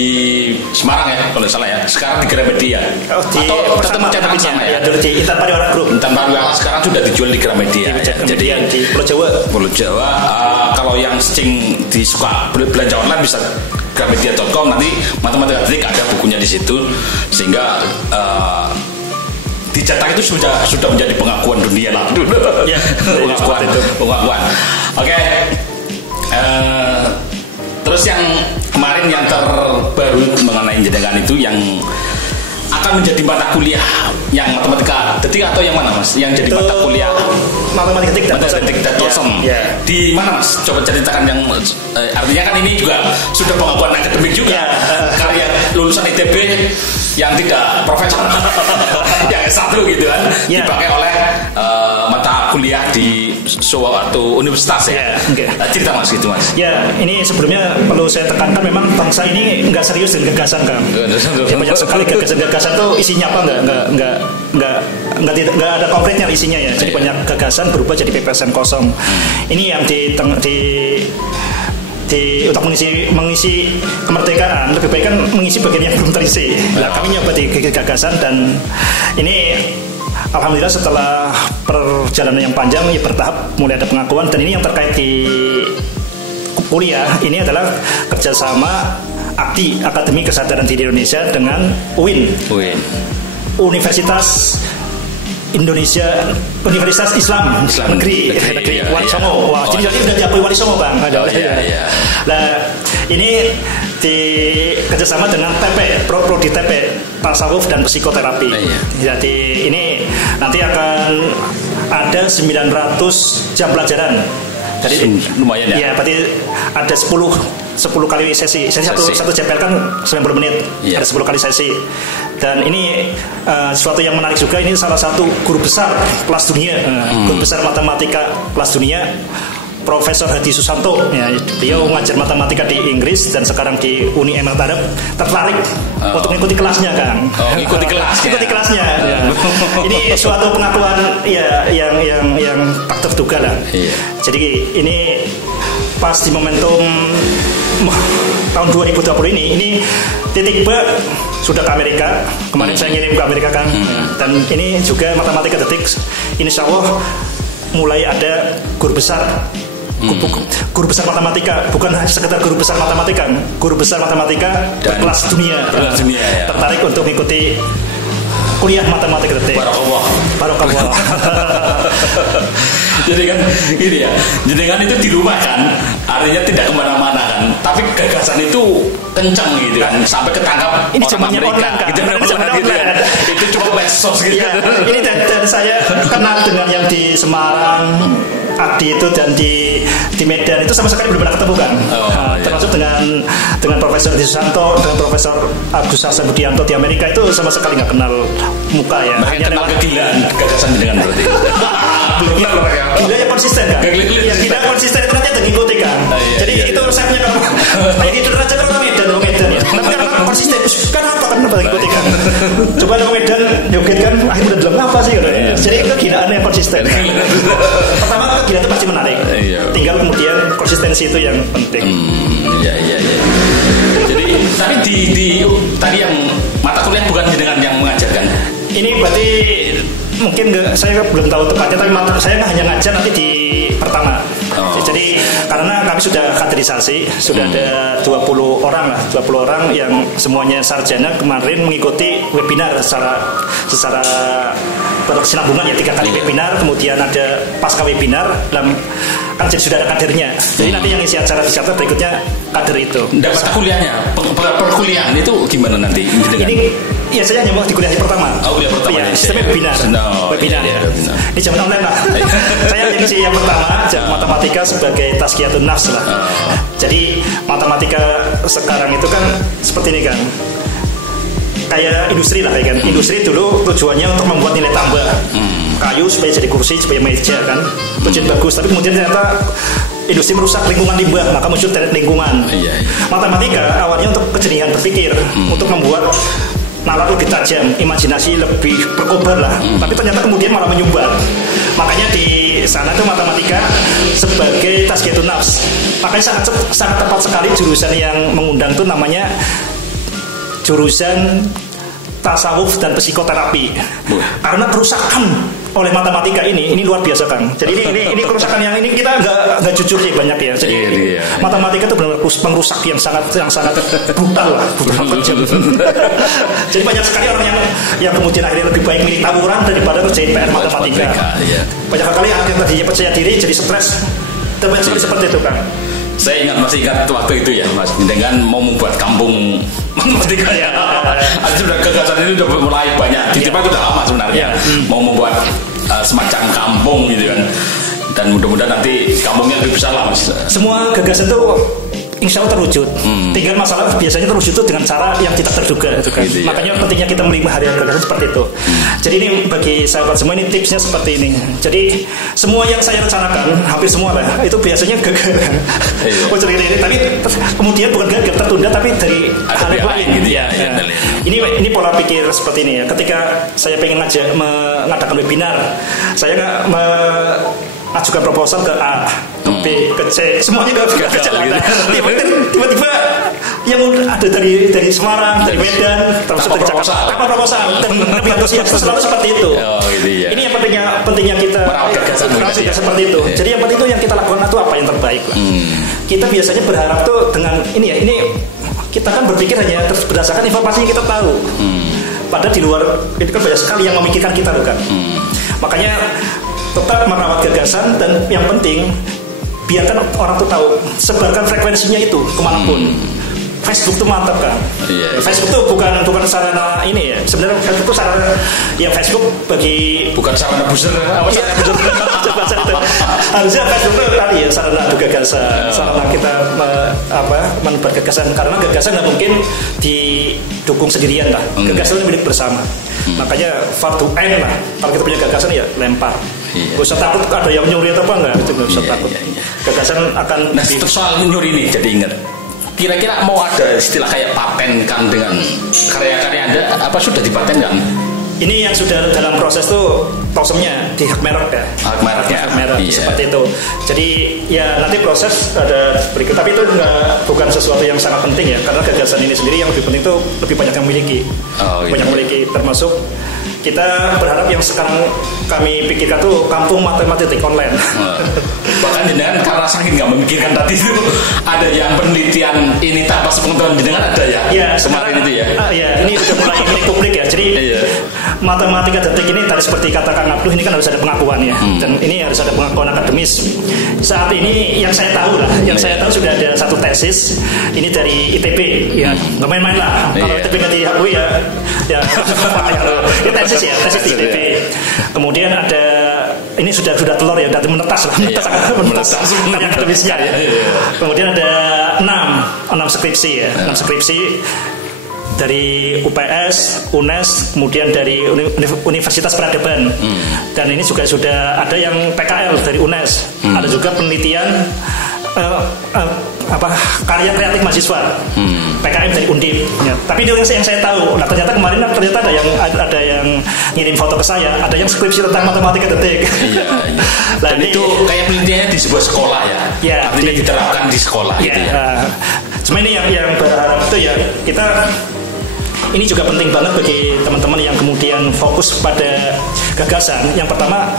Semarang ya kalau salah ya. Sekarang di Gramedia. Atau tetap mencetak sama ya. Dulu di Intan Pariwara Group. Intan Pariwara sekarang sudah dijual di Gramedia. Jadi di Pulau Jawa. Kalau yang searching suka belanja online bisa gramedia.com, nanti matematika detik ada bukunya di situ, sehingga dicetak itu sudah menjadi pengakuan dunia lah. Pengakuan. Oke. Terus yang kemarin yang terbaru mengenai jenengan itu yang akan menjadi mata kuliah yang matematika detik atau yang mana Mas? Yang jadi mata kuliah matematika detik dan TOSEM. Di mana Mas? Coba ceritakan yang artinya kan ini juga sudah pengakuan akademik juga. Karya lulusan ITB yang tidak profesor, yang S1 gitu kan, dipakai oleh mata kuliah di suatu universitas ya. Cerita Mas gitu Mas. Ya, ini sebelumnya perlu saya tekankan, memang bangsa ini nggak serius dengan gagasan kan. Banyak sekali gagasan tuh isinya apa nggak ada konkretnya isinya ya. Jadi banyak gagasan berubah jadi pepesan kosong. Ini yang untuk mengisi kemerdekaan, lebih baik kan mengisi bagian yang belum terisi. Nah, kami nyoba di gagasan, dan ini alhamdulillah setelah perjalanan yang panjang ya, bertahap mulai ada pengakuan. Dan ini yang terkait di kuliah ini adalah kerjasama AKDI, Akademi Kesadaran Diri Indonesia, dengan UIN. Universitas Indonesia, Universitas Islam Negeri Wali Songo. Wah, jadi sudah diakui Wali Songo Bang. Nah, ini di kerjasama dengan TP, Prodi TP, Tasawuf dan Psikoterapi. Jadi ini nanti akan ada 900 jam pelajaran. Jadi lumayan ya. Ya, berarti ada 10 kali sesi. Satu JPL kan 90 menit. Ada 10 kali sesi. Dan ini sesuatu yang menarik juga, ini salah satu guru besar kelas dunia, guru besar matematika kelas dunia, Profesor Hadi Susanto. Ya, beliau mengajar matematika di Inggris dan sekarang di Uni Emirat Arab, tertarik untuk mengikuti kelasnya kan. Ikuti kelasnya. Ya. Ini suatu pengakuan ya yang tak terduga lah. Jadi ini pas di momentum tahun 2020 ini titik B sudah ke Amerika. Kemarin saya ngirim ke Amerika kan. Dan ini juga matematika detik, insya Allah mulai ada guru besar. Guru besar matematika, bukan hanya sekedar guru besar matematika, guru besar matematika berkelas dunia, tertarik untuk mengikuti kuliah matematika detik. Barakallah. Jadi kan gini ya, jenengan itu di rumah kan, artinya tidak kemana-mana kan, tapi gagasan itu kencang gitu kan, sampai ketangkap ini orang Amerika kan? Gitu kan. Itu cuma medsos gitu. Ini dan saya kenal dengan yang di Semarang, Adi itu dan di Medan itu sama sekali belum pernah ketemu kan. Termasuk dengan Profesor Edi Susanto, dengan Profesor Agus Sasabudianto di Amerika itu sama sekali nggak kenal muka ya. Hanya kenal kegilaan gagasan dengan berarti. Gila ya konsisten kan? Ya kita konsisten itu nanti ngikuti kan. Jadi itu resepnya kamu. Kayak gitu aja kan Medan. Tapi kan konsisten. Kenapa ngikuti kan? Coba ke Medan joget kan akhirnya udah dalam apa sih gitu. Jadi kegilaan yang konsisten. Pertama kegilaan itu pasti menarik. Tinggal kemudian konsistensi itu yang penting. Iya. Jadi tapi di tadi yang mata kuliah bukan dengan yang mengajarkan. Ini berarti mungkin saya belum tahu tepatnya, tapi saya hanya ngajar nanti di pertama. Jadi karena kami sudah kaderisasi, sudah ada 20 orang yang semuanya sarjana kemarin mengikuti webinar secara berkesinambungan ya 3 kali webinar, kemudian ada pasca webinar kan jadi sudah ada kadernya. Jadi nanti yang isi acara di chapter berikutnya kader itu. Dapat kuliahnya, perkuliahan itu gimana nanti? Ini ya saya hanya mau di kuliah pertama. Kuliah pertama. Ya, sistemnya webinar. Ini zaman online lah. Saya yang isi yang pertama, matematika sebagai tazkiyatun nafs lah. Jadi matematika sekarang itu kan seperti ini kan. Kayak industri lah kan. Industri dulu tujuannya untuk membuat nilai tambah. Kayu supaya jadi kursi, supaya meja kan. Tujuan bagus, tapi kemudian ternyata industri merusak lingkungan limbah, maka muncul teknik lingkungan. Matematika awalnya untuk kejenihan berpikir, untuk membuat nalar lebih tajam, imajinasi lebih berkobar lah. Tapi ternyata kemudian malah menyumbat. Makanya di sana itu matematika sebagai tazkiyatun nafs. Makanya sangat tepat sekali jurusan yang mengundang itu namanya jurusan tasawuf dan psikoterapi. Karena kerusakan oleh matematika ini luar biasa kan. Jadi ini kerusakan yang ini kita nggak jujur sih banyak ya. Jadi matematika itu benar-benar pengrusak yang sangat brutal lah, brutal kejam. Jadi banyak sekali orang yang kemudian akhirnya lebih baik milih tawuran daripada kerjain PR matematika. Banyak sekali yang tadinya percaya diri jadi stres. Dan banyak sekali seperti itu kan. Saya masih ingat waktu itu ya Mas, dengan mau membuat kampung matematika ya. Sudah gagasan ini sudah mulai banyak. Di tempat itu sudah lama sebenarnya. Mau membuat semacam kampung gitu kan. Dan mudah-mudahan nanti kampungnya lebih besar lah Mas. Semua gagasan itu insya Allah terwujud. Tinggal masalah biasanya terwujud itu dengan cara yang tidak terduga. Gitu, makanya pentingnya kita menerima hari-hari gagasan seperti itu. Jadi ini bagi sahabat semua ini tipsnya seperti ini. Jadi semua yang saya rencanakan hampir semua lah itu biasanya gagal. Tapi kemudian bukan gagal tertunda, tapi dari hal yang lain gitu ya. Ini pola pikir seperti ini ya. Ketika saya pengen mengadakan webinar, saya nggak ajukan proposal ke A, ke B, ke C, semuanya nggak berjalan. Tiba-tiba yang ada dari Semarang, dari Medan, termasuk dari Jakarta, apa proposal dan lebih antusias selalu seperti itu. Ini yang pentingnya kita juga seperti itu. Jadi yang penting itu yang kita lakukan itu apa yang terbaik. Kita biasanya berharap tuh dengan ini kita kan berpikir hanya berdasarkan informasi yang kita tahu. Padahal di luar itu kan banyak sekali yang memikirkan kita loh kan. Makanya tetap merawat gagasan dan yang penting biarkan orang tuh tahu, sebarkan frekuensinya itu kemanapun. Facebook tuh mantap kan. Facebook tuh bukan sarana ini ya. Sebenarnya Facebook tuh sarana yang Facebook bagi bukan sarana buzzer. Harusnya Facebook tuh tadi ya sarana adu gagasan, sarana kita menebar gagasan karena gagasan nggak mungkin didukung sendirian lah. Gagasan milik bersama. Makanya fardu ain lah. Kalau kita punya gagasan ya lempar. Gak usah takut ada yang nyuri atau apa enggak. Itu gak usah takut. Gagasan akan. Nah, soal nyuri ini jadi ingat. Kira-kira mau ada istilah kayak patenkan dengan karya-karya Anda, apa sudah dipatenkan? Ini yang sudah dalam proses tuh tosemnya di hak merek ya. Hak merek seperti itu. Jadi ya nanti proses ada berikut, tapi itu bukan sesuatu yang sangat penting ya, karena gagasan ini sendiri yang lebih penting itu lebih banyak yang memiliki. Banyak memiliki, termasuk kita berharap yang sekarang kami pikirkan tuh kampung matematik online. Bahkan jenengan karena saking nggak memikirkan tadi itu ada yang penelitian ini tanpa sepengetahuan jenengan ada ya? Ya kemarin itu ya. Ini sudah mulai milik publik ya. Jadi matematika detik ini tadi seperti kata Kang Abduh ini kan harus ada pengakuan ya. Dan ini harus ada pengakuan akademis. Saat ini yang saya tahu lah, saya tahu sudah ada satu tesis ini dari ITB ya, nggak main-main lah. Kalau ITB nggak diakui ya tesis di ITB. Kemudian ada ini sudah telur ya, dari menetas akademisnya ya. Kemudian ada 6 skripsi ya, 6 skripsi dari UPS, UNES, kemudian dari Universitas Peradaban. Dan ini juga sudah ada yang PKL dari UNES. Ada juga penelitian karya kreatif mahasiswa, PKM dari Undip ya. Tapi itu yang saya tahu. Nah, ternyata kemarin ada yang ngirim foto ke saya, ada yang skripsi tentang matematika detik. Iya. Nah, dan itu kayak penelitiannya di sebuah sekolah ya. Artinya diterapkan di sekolah gitu ya. Cuma ini yang berharap itu ya, kita ini juga penting banget bagi teman-teman yang kemudian fokus pada gagasan. Yang pertama,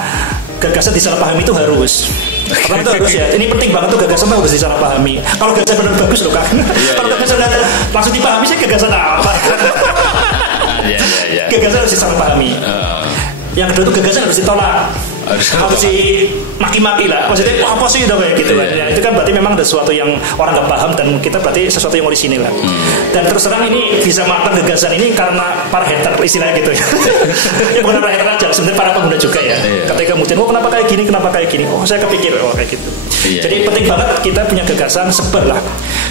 gagasan disalahpahami itu harus. Pertama itu harus ya. Ini penting banget tuh, gagasan harus disalahpahami. Kalau gagasan benar bagus loh kan. Kalau gagasan langsung dipahami sih gagasan apa? Gagasan harus disalahpahami. Yang kedua itu gagasan harus ditolak. Harus maki-maki lah. Maksudnya apa sih udah kayak gitu kan. Ya, itu kan berarti memang ada sesuatu yang orang nggak paham dan kita berarti sesuatu yang orisinil lah. Dan terus terang ini bisa matang gagasan ini karena para hater istilahnya gitu ya. Bukan para hater aja, sebenarnya para pengguna juga ya. Ketika kemudian kenapa kayak gini, saya kepikir kayak gitu. Jadi penting banget kita punya gagasan, sebar lah.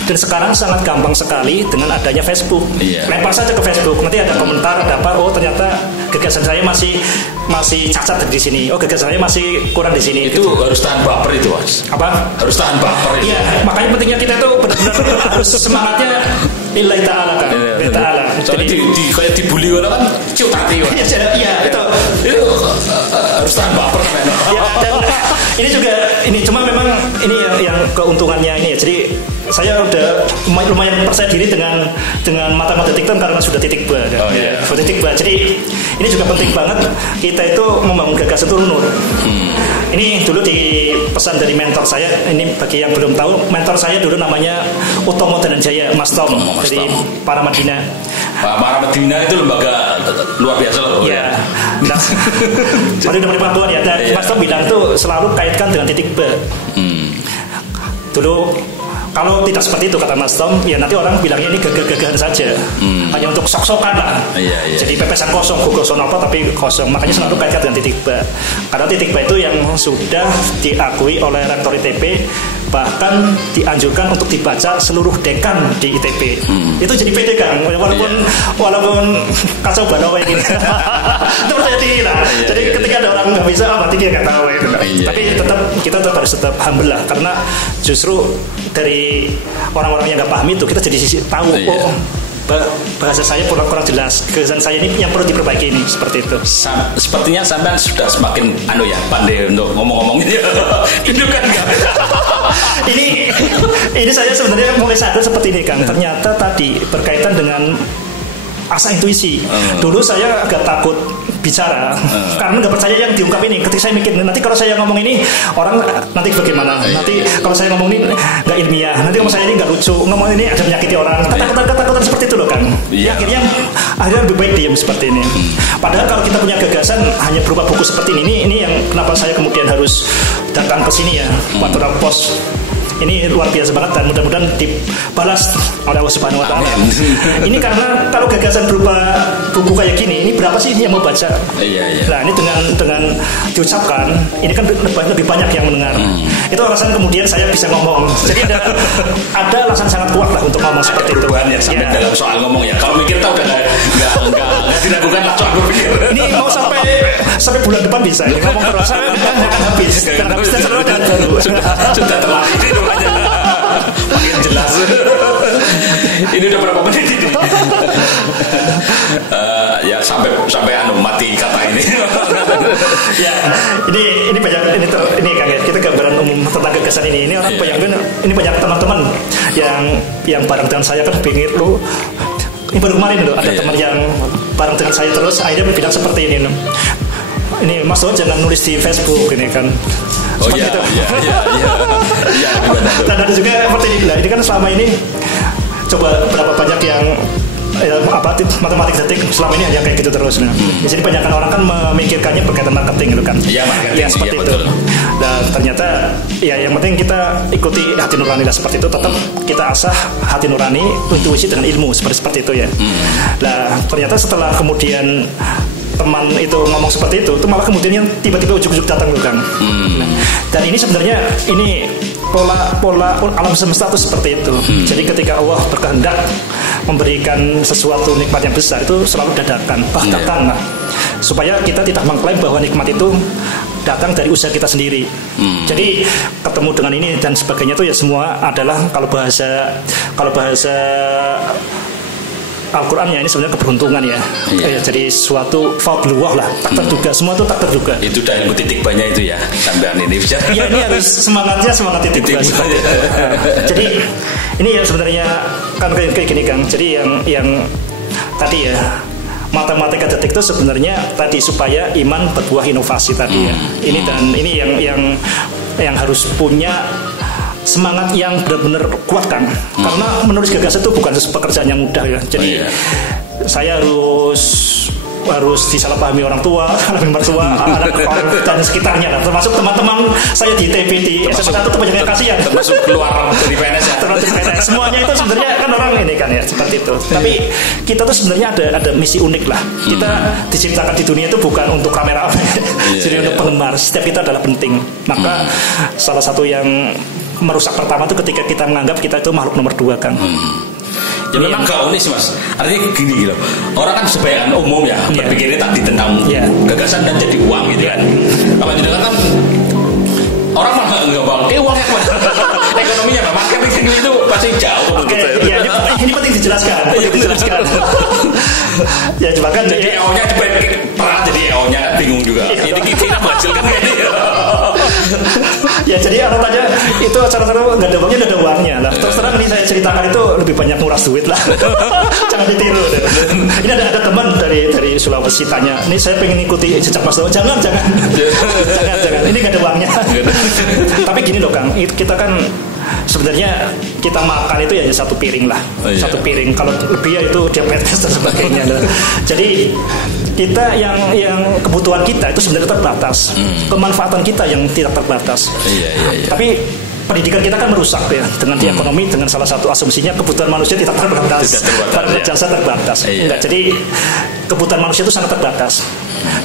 Dan sekarang sangat gampang sekali dengan adanya Facebook. Lempar saja ke Facebook, nanti ada komentar, ada apa, ternyata gagasan saya masih cacat di sini. Gagasan saya masih kurang di sini. Itu harus tahan baper itu, Mas. Apa? Harus tahan baper itu. Iya, makanya pentingnya kita itu benar-benar harus semangatnya lillahi ta'ala kan. Lillahi ta'ala. Jadi kayak dibully orang kan ciutati. Iya, itu harus tahan baper kan. Ya, dan ini juga cuma memang ini yang keuntungannya ini ya. Jadi saya udah lumayan percaya diri dengan matematika karena sudah titik ba. Sudah titik ba. Jadi ini juga penting banget kita itu membangun gagasan itu runut. Ini dulu dipesan dari mentor saya. Ini bagi yang belum tahu, mentor saya dulu namanya Utomo Dananjaya, Mas Tom dari Paramadina. Paramadina itu lembaga luar biasa loh. Iya. Jadi udah pengetahuan ya. Dan Mas Tom bilang tuh selalu kaitkan dengan titik ba. Dulu kalau tidak seperti itu kata Mas Tom, ya nanti orang bilangnya ini gagah-gagahan saja, hanya untuk sok-sokan lah. Jadi pepesan kosong, gugoson apa tapi kosong. Makanya selalu kaitkan dengan titik ba. Karena titik ba itu yang sudah diakui oleh Rektor ITB, bahkan dianjurkan untuk dibaca seluruh dekan di ITB. Itu jadi pede kan, walaupun kacau balau kayak gini. Itu percaya diri lah. Jadi ketika ada orang nggak bisa, berarti dia nggak tahu itu. Tapi kita harus tetap humble lah, karena justru dari orang-orang yang nggak paham itu kita jadi tahu bahasa saya kurang jelas, gagasan saya ini yang perlu diperbaiki ini, seperti itu. Sepertinya sampean sudah semakin pandai untuk ngomong-ngomong ini. Itu kan ini saya sebenarnya mulai sadar seperti ini Kang. Ternyata tadi berkaitan dengan asa intuisi. Dulu saya agak takut bicara karena nggak percaya yang diungkap ini. Ketika saya mikir nanti kalau saya ngomong ini orang nanti bagaimana, nanti kalau saya ngomong ini nggak ilmiah, nanti ngomong saya ini nggak lucu, ngomong ini ada menyakiti orang, ketakutan seperti itu loh kan. Akhirnya lebih baik diam seperti ini. Padahal kalau kita punya gagasan hanya berupa buku seperti ini yang kenapa saya kemudian harus datang ke sini ya, Watura Pos. Ini luar biasa banget dan mudah-mudahan dibalas oleh Allah Subhanahu wa Ta'ala. Ini karena kalau gagasan berupa buku kayak gini, ini berapa sih yang mau baca? Nah, ini dengan diucapkan, ini kan lebih banyak yang mendengar. Itu alasan kemudian saya bisa ngomong. Jadi ada alasan sangat kuat lah untuk ngomong seperti itu. Ya, sampai dalam soal ngomong ya. Kalau mikir tahu udah nggak dilakukan lah soal berpikir. Ini mau sampai bulan depan bisa. Ini ngomong terus sampai akan habis. Dan selalu ada baru. Sudah terlatih. Makin jelas. Ini udah berapa menit ini? Ya sampai mati kata ini. Ya, ini banyak ini Kang ya. Kita gambaran umum tentang gagasan ini. Ini orang banyak teman-teman yang bareng dengan saya kan bingung lu. Ini baru kemarin loh ada teman yang bareng dengan saya terus akhirnya bilang seperti ini. Ini Mas Don jangan nulis di Facebook ini kan. Iya. Dan ada juga seperti ini. Ini kan selama ini coba berapa banyak yang matematika detik selama ini hanya kayak gitu terus. Jadi banyak orang kan memikirkannya berkaitan marketing gitu kan. Marketing. Seperti itu. Betul. Dan ternyata yang penting kita ikuti hati nurani lah seperti itu. Tetap kita asah hati nurani, intuisi dengan ilmu seperti itu ya. Nah ternyata setelah kemudian teman itu ngomong seperti itu malah kemudian tiba-tiba ujuk-ujuk datang loh Kang. Dan ini sebenarnya ini pola alam semesta itu seperti itu. Jadi ketika Allah berkehendak memberikan sesuatu nikmat yang besar itu selalu dadakan, datang lah. Supaya kita tidak mengklaim bahwa nikmat itu datang dari usaha kita sendiri. Jadi ketemu dengan ini dan sebagainya itu ya semua adalah kalau bahasa Al-Qurannya ini sebenarnya keberuntungan ya. Jadi suatu fadlullah lah, tak terduga. Semua itu tak terduga. Itu dah ilmu titik banyak itu ya, sampean ini bisa. Ya ini harus semangat titik banyak. Jadi ini ya sebenarnya kan kayak gini Kang. Jadi yang tadi ya matematika detik itu sebenarnya tadi supaya iman berbuah inovasi tadi ya. Ini dan ini yang harus punya semangat yang benar-benar kuat Kang. Karena menulis gagasan itu bukan pekerjaan yang mudah ya. Jadi saya harus disalahpahami orang tua, mertua, anak dan sekitarnya lah. Termasuk teman-teman saya di TP di SMA 1 itu banyak yang kasihan. Termasuk keluar dari PNS ya. Termasuk PNS. Semuanya itu sebenarnya kan orang ini kan ya seperti itu. Tapi kita tuh sebenarnya ada misi unik lah. Kita diciptakan di dunia itu bukan untuk rame-rame. Jadi untuk penggemar. Setiap kita adalah penting. Maka salah satu yang merusak pertama itu ketika kita menganggap kita itu makhluk nomor 2 Kang. Ya memang gak unik sih Mas. Artinya gini gitu. Orang kan sebagian umum ya berpikirnya tadi tentang gagasan dan jadi uang gitu kan. Kalau tidak kan orang malah nggak bang. Uangnya kemana? Ekonominya apa? Marketing itu pasti jauh. Ini penting dijelaskan. Ya coba kan jadi EO-nya pernah jadi EO-nya bingung juga. Ini kita menghasilkan kayak ini. Ya jadi orang tanya itu acara-acara nggak ada uangnya lah. Terus terang ini saya ceritakan itu lebih banyak nguras duit lah. Jangan ditiru. Ini ada teman dari Sulawesi tanya, ini saya pengen ikuti jejak Mas Dowo. Jangan. Ini nggak ada uangnya. Tapi gini loh Kang, kita kan sebenarnya kita makan itu ya satu piring lah. Satu piring. Kalau lebih ya itu diabetes dan sebagainya. Jadi kita yang kebutuhan kita itu sebenarnya terbatas. Kemanfaatan kita yang tidak terbatas. Tapi pendidikan kita kan merusak ya dengan di ekonomi, dengan salah satu asumsinya kebutuhan manusia tidak terbatas, karena jasa terbatas. Enggak, jadi kebutuhan manusia itu sangat terbatas.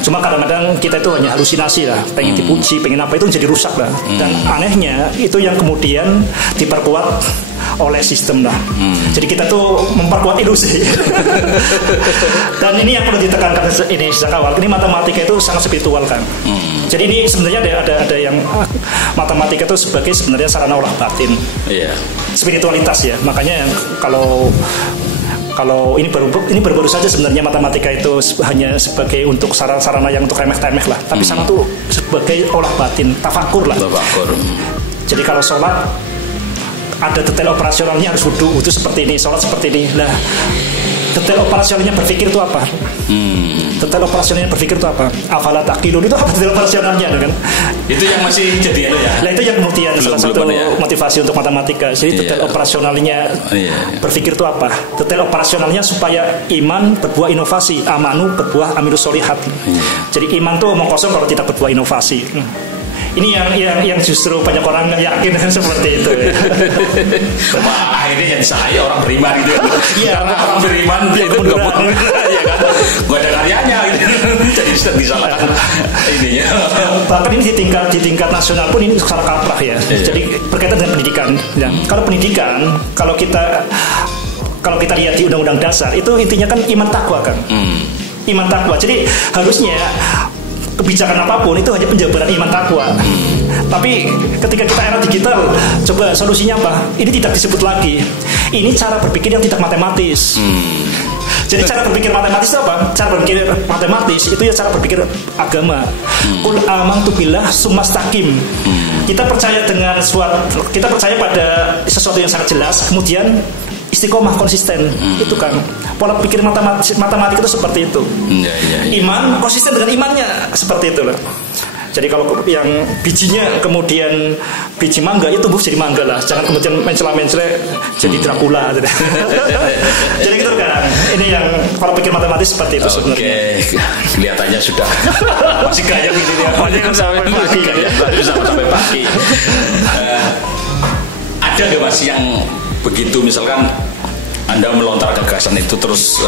Cuma kadang-kadang kita itu hanya halusinasi lah, pengen dipuji, pengen apa itu jadi rusak lah. Dan anehnya itu yang kemudian diperkuat oleh sistem lah. Jadi kita tuh memperkuat ilusi. Dan ini yang perlu ditekankan ini sejak awal. Ini matematika itu sangat spiritual kan. Jadi ini sebenarnya ada yang matematika itu sebagai sebenarnya sarana olah batin. Spiritualitas ya. Makanya kalau ini baru saja sebenarnya matematika itu hanya sebagai untuk sarana yang untuk remeh-temeh lah. Tapi sana tuh sebagai olah batin, tafakur lah. Jadi kalau sholat ada detail operasionalnya, harus wudhu seperti ini, sholat seperti ini. Nah, detail operasionalnya berpikir itu apa? Detail operasionalnya berpikir itu apa? Afala taqilun itu apa detail operasionalnya kan? Itu yang masih jadi ya. Nah, itu yang kemudian salah satu motivasi untuk matematika. Jadi detail operasionalnya berpikir itu apa? Detail operasionalnya supaya iman berbuah inovasi, amanu berbuah amilus solihat. Jadi iman tuh omong kosong kalau tidak berbuah inovasi. Ini yang justru banyak orang yakin seperti itu ya. Wah, akhirnya yang saya orang beriman gitu. Karena orang beriman dia itu nggak boleh, ya kan? Gak ada karyanya gitu. Jadi disalahkan ininya. Bahkan ini di tingkat nasional pun ini salah kaprah ya. Jadi berkaitan dengan pendidikan. Ya. Kalau pendidikan, kalau kita lihat di Undang-Undang Dasar itu intinya kan iman takwa kan. Iman takwa. Jadi harusnya kebijakan apapun itu hanya penjabaran iman takwa. Tapi ketika kita era digital, coba solusinya apa? Ini tidak disebut lagi. Ini cara berpikir yang tidak matematis. Jadi cara berpikir matematis itu apa? Cara berpikir matematis itu ya cara berpikir agama. Qul amantu billah tsumastaqim. Kita percaya kita percaya pada sesuatu yang sangat jelas, kemudian istiqomah, konsisten. Itu kan pola pikir matematik itu seperti itu. Iman konsisten dengan imannya seperti itu loh. Jadi kalau yang bijinya kemudian biji mangga itu tumbuh jadi mangga lah. Jangan kemudian mencela-mencela jadi Dracula. Jadi gitu kan. Ini yang pola pikir matematis seperti itu sebenarnya. Kelihatannya sudah masih gaya ini dia. Sampai pagi. Ada nggak Mas yang begitu misalkan Anda melontar gagasan itu terus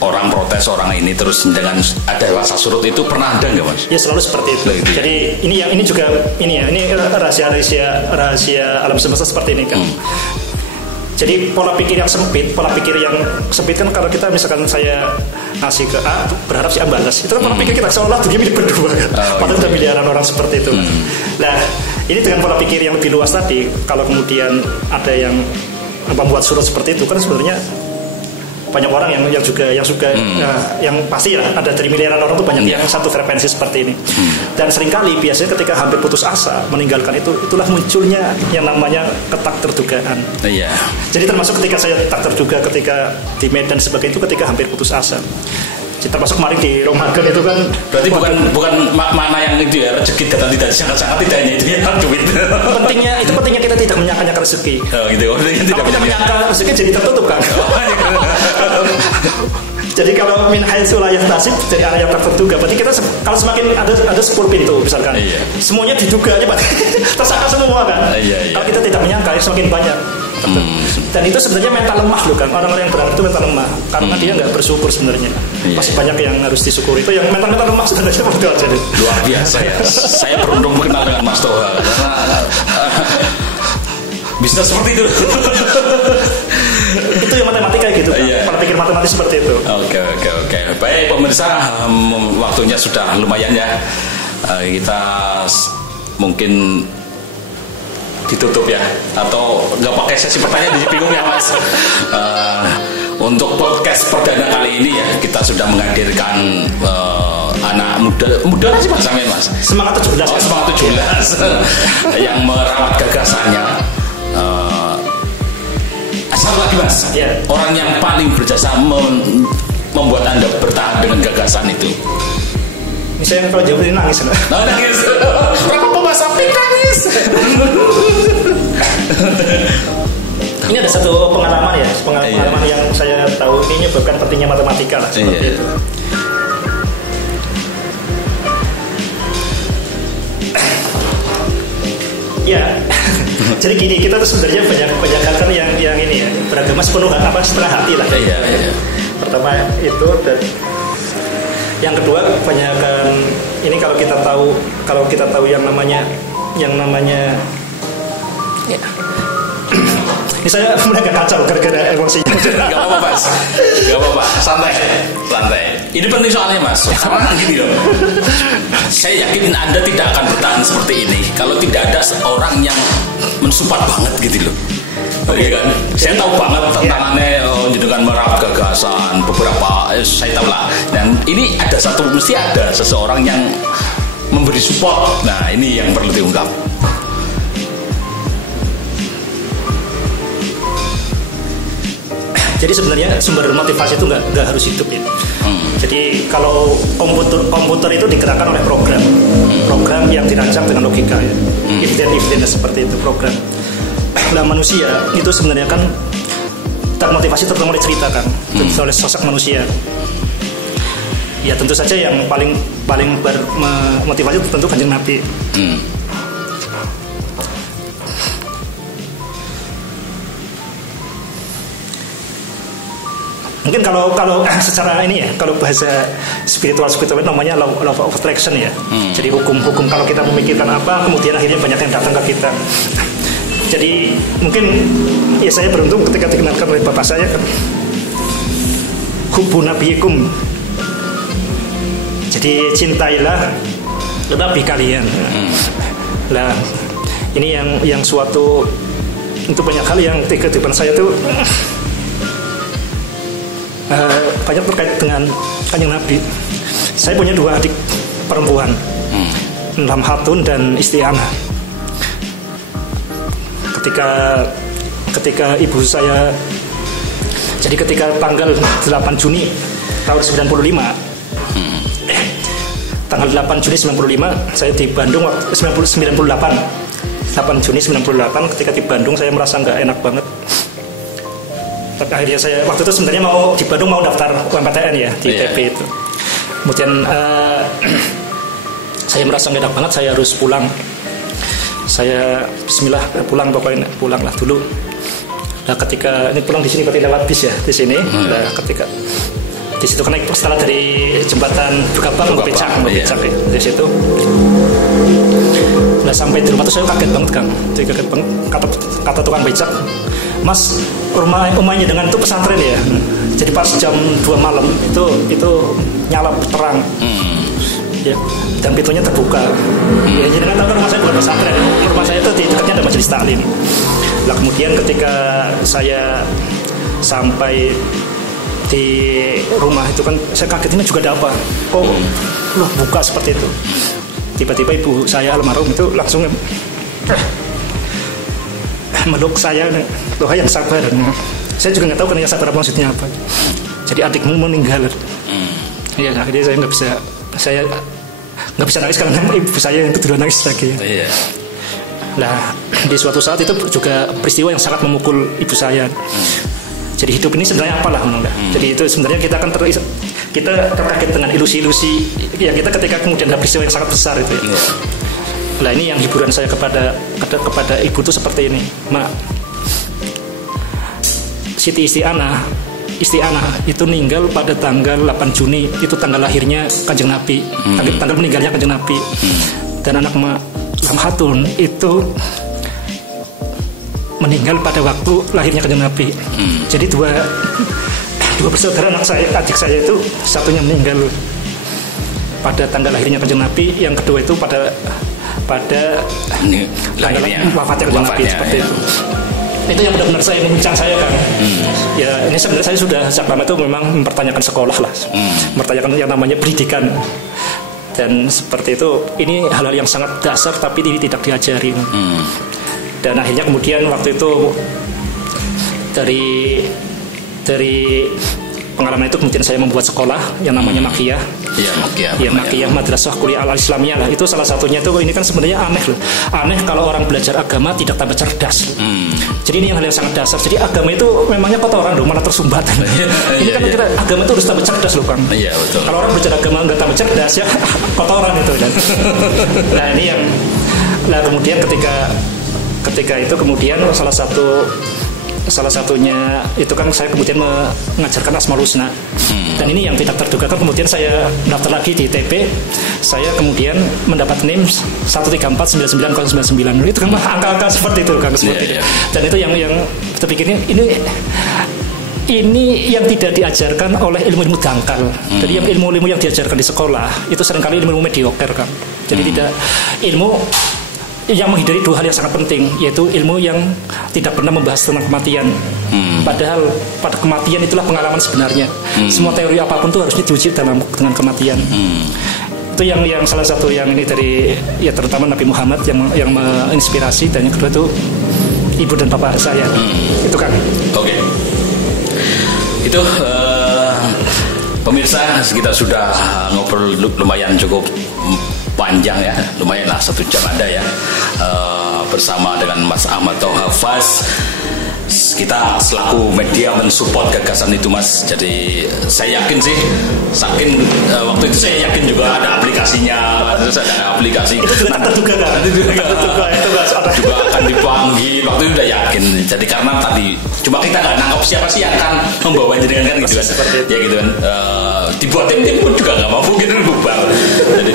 orang protes orang ini terus dengan ada rasa surut itu pernah ada nggak Mas? Ya selalu seperti itu. Jadi ini juga ini rahasia alam semesta seperti ini kan. Jadi pola pikir yang sempit kan kalau kita misalkan saya ngasih ke A berharap si A balas, itu kan pola pikir kita seolah dunia milik berdua kan. Padahal udah miliaran orang seperti itu. Nah ini dengan pola pikir yang lebih luas tadi, kalau kemudian ada yang membuat surut seperti itu kan sebenarnya banyak orang yang suka yang pasti lah ada dari miliaran orang tuh banyak yang satu frekuensi seperti ini. Dan seringkali biasanya ketika hampir putus asa meninggalkan itulah munculnya yang namanya ketak terdugaan. Jadi termasuk ketika saya tak terduga ketika di Medan sebagai itu ketika hampir putus asa. Termasuk kemarin di Ramadan itu kan berarti bukan makna yang itu ya rezeki datang tidak sangat-sangat tidak hanya itu ya duit. Pentingnya kita tidak menyangka rezeki. Gitu. Kalau kita menyangka rezeki jadi tertutup kan. Jadi kalau min haitsu la yahtasib dari arah yang terduga, berarti kita kalau semakin ada 10 pintu misalkan. Semuanya diduga aja tersangka semua kan. Kalau kita tidak menyangka semakin banyak. Dan itu sebenarnya mental lemah loh kan. Orang-orang yang berangkat itu mental lemah karena dia nggak bersyukur sebenarnya. Masih banyak yang harus disyukuri. Itu yang mental lemah sebenarnya betul aja. Luar biasa ya. Saya beruntung mengenal dengan Mas Toha karena bisa seperti itu. Itu yang matematika gitu kan. Pola pikir matematis seperti itu. Oke. Baik pemirsa, waktunya sudah lumayan ya. Kita mungkin ditutup ya, atau nggak pakai sesi pertanyaan di bingung ya Mas. Untuk podcast perdana kali ini ya kita sudah menghadirkan anak muda sih Mas. Semangat 17. Semangat 17 yang merawat gagasannya. Satu lagi Mas, orang yang paling berjasa membuat Anda bertahan dengan gagasan itu. Misalnya kalau jawab ini nangis. Nangis. Berapa Mas Apik nangis? Ini ada satu pengalaman yang saya tahu ini menyebabkan pentingnya matematika lah seperti itu. Jadi gini, kita tuh sebenarnya banyak hal kan yang ini ya, beragama setengah hati lah. Pertama itu, dan yang kedua kebanyakan ini kalau kita tahu yang namanya ini saya mulai agak kacau gara-gara emosinya. Gak apa-apa Mas, gak apa-apa, santai. Ini penting soalnya Mas, karena gini loh, saya yakin Anda tidak akan bertahan seperti ini kalau tidak ada seorang yang mensupport banget gitu loh. Iya kan? Saya tahu banget tantangannya dengan merawat gagasan beberapa, saya tahu lah. Dan ini mesti ada seseorang yang memberi support. Nah ini yang perlu diungkap. Jadi sebenarnya sumber motivasi itu nggak harus hidup ya. Jadi kalau komputer itu digerakkan oleh program yang dirancang dengan logika ya. If then seperti itu program. Nah manusia itu sebenarnya kan termotivasi terutama oleh cerita kan, oleh sosok manusia. Ya tentu saja yang paling bermotivasi tentu Kanjeng Nabi. Mungkin kalau secara ini ya, kalau bahasa spiritual namanya law of attraction ya. Jadi hukum kalau kita memikirkan apa, kemudian akhirnya banyak yang datang ke kita. Jadi mungkin ya saya beruntung ketika dikenalkan oleh bapak saya kan, hubbu nabiyikum. Jadi cintailah nabi kalian. Nah ini yang suatu untuk banyak hal yang kehidupan saya tuh banyak terkait dengan Kanjeng Nabi. Saya punya 2 adik perempuan, Lamhatun dan Isti'anah. Ketika ibu saya, jadi ketika tanggal 8 Juni tahun 95, tanggal 8 Juni 95 saya di Bandung, 98 Juni 98 ketika di Bandung saya merasa nggak enak banget. Tapi akhirnya saya waktu itu sebenarnya di Bandung mau daftar UMPTN ya di ITB itu. Kemudian saya merasa nggak enak banget, saya harus pulang. Saya bismillah pulanglah dulu. Nah ketika ini pulang di sini berarti lewat bis ya di sini. Nah ketika Di situ kan setelah dari jembatan Bukabang mau becak ya. Di situ. Nah sampai di rumah tuh saya kaget banget Kang. Jadi kaget banget kata tukang becak, Mas rumahnya dengan itu pesantren ya. Jadi pas jam 2 malam itu nyala terang. Ya, dan pintunya terbuka. Ya, jadi kan tahu rumah saya bukan pesantren. Rumah saya itu di dekatnya ada majelis taklim. Lah kemudian ketika saya sampai di rumah itu kan saya kaget, ini juga ada apa? Kok loh buka seperti itu? Tiba-tiba ibu saya almarhum itu langsung meluk saya, doa yang sabar. Saya juga nggak tahu kan yang sabar maksudnya apa. Jadi adikmu meninggal. Iya, akhirnya saya nggak bisa nangis karena ibu saya yang duluan nangis lagi. Nah, di suatu saat itu juga peristiwa yang sangat memukul ibu saya. Jadi hidup ini sebenarnya apalah menurut. Jadi itu sebenarnya kita akan kita terkaget dengan ilusi-ilusi yang kita ketika kemudian ada peristiwa yang sangat besar itu. Ya. Nah ini yang hiburan saya kepada ibu itu seperti ini, Mak. Siti Isti'anah itu meninggal pada tanggal 8 Juni, itu tanggal lahirnya Kanjeng Nabi, tanggal meninggalnya Kanjeng Nabi. Dan anak Mak Lamhatun itu meninggal pada waktu lahirnya Kanjeng Nabi. Jadi dua bersaudara anak saya, adik saya itu satunya meninggal pada tanggal lahirnya Kanjeng Nabi, yang kedua itu pada tanggal wafatnya Kanjeng Nabi seperti itu. Itu yang benar-benar saya membincang saya kan. Ya ini sebenarnya saya sudah sejak lama itu memang mempertanyakan sekolah lah, mempertanyakan yang namanya pendidikan. Dan seperti itu, ini hal-hal yang sangat dasar tapi ini tidak diajari. Dan akhirnya kemudian waktu itu dari pengalaman itu kemudian saya membuat sekolah yang namanya Makiyah. Iya, Makiyah Madrasah Kuliah Al-Islamiyah lah. Itu salah satunya itu, ini kan sebenarnya aneh loh. Aneh kalau orang belajar agama tidak tambah cerdas. Jadi ini yang hal yang sangat dasar. Jadi agama itu memangnya kotoran loh, malah tersumbat. Ini kan kita agama itu harus tambah cerdas loh Kang. Iya, betul. Kalau orang belajar agama nggak tambah cerdas ya kotoran itu kan. Nah ini yang, nah kemudian ketika itu kemudian salah satunya itu kan saya kemudian mengajarkan Asmaul Husna. Dan ini yang tidak terduga kan kemudian saya daftar lagi di ITB, saya kemudian mendapat NIM 1349999. Itu kan angka-angka seperti itu kan, seperti itu. Dan itu yang kita pikirnya ini yang tidak diajarkan oleh ilmu-ilmu dangkal. Jadi yang ilmu-ilmu yang diajarkan di sekolah itu seringkali ilmu mediocre kan. Jadi tidak ilmu yang menghindari dua hal yang sangat penting, yaitu ilmu yang tidak pernah membahas tentang kematian. Padahal pada kematian itulah pengalaman sebenarnya. Semua teori apapun itu harusnya diuji dengan kematian. Itu yang salah satu yang ini dari ya terutama Nabi Muhammad yang menginspirasi, dan yang kedua itu ibu dan bapak saya. Itu kan. Oke. Itu pemirsa, kita sudah ngobrol lumayan cukup panjang ya, lumayan lah 1 jam ada ya, bersama dengan Mas Ahmad Tohafaz. Kita selaku media mensupport gagasan itu Mas. Jadi saya yakin sih, waktu itu saya yakin juga ada aplikasinya, terus ada aplikasi itu juga terduga kan, itu juga akan dipanggil, waktu itu udah yakin. Jadi karena tadi cuma kita nggak nangkep siapa sih yang akan membawa jaringan kan gitu kan, ya gitu kan. Dibuat tim pun juga nggak mampu gitu bubar. Jadi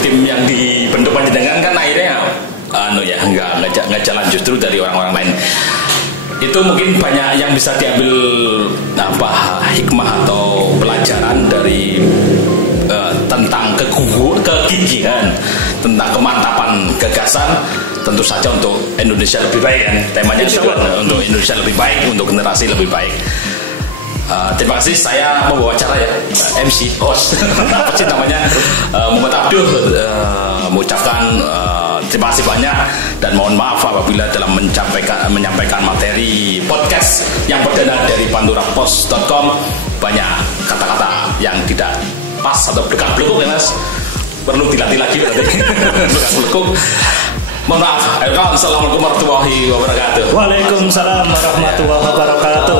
tim yang dibentuk panjenengan kan akhirnya nggak jalan, justru dari orang-orang lain. Itu mungkin banyak yang bisa diambil hikmah atau pelajaran dari tentang kegigihan, tentang kemantapan gagasan, tentu saja untuk Indonesia lebih baik kan. Temanya juga untuk Indonesia lebih baik, untuk generasi lebih baik. Terima kasih, saya mau wawancara ya, MC host apa sih namanya, Muhammad Abduh, mengucapkan terima kasih banyak dan mohon maaf apabila dalam menyampaikan materi podcast yang perdana dari pandurapos.com banyak kata-kata yang tidak pas atau belakang-belakang ya Mas, perlu dilatih lagi berarti. Belakang-belakang. Mohon maaf. Assalamualaikum warahmatullahi wabarakatuh. Waalaikumsalam warahmatullahi wabarakatuh.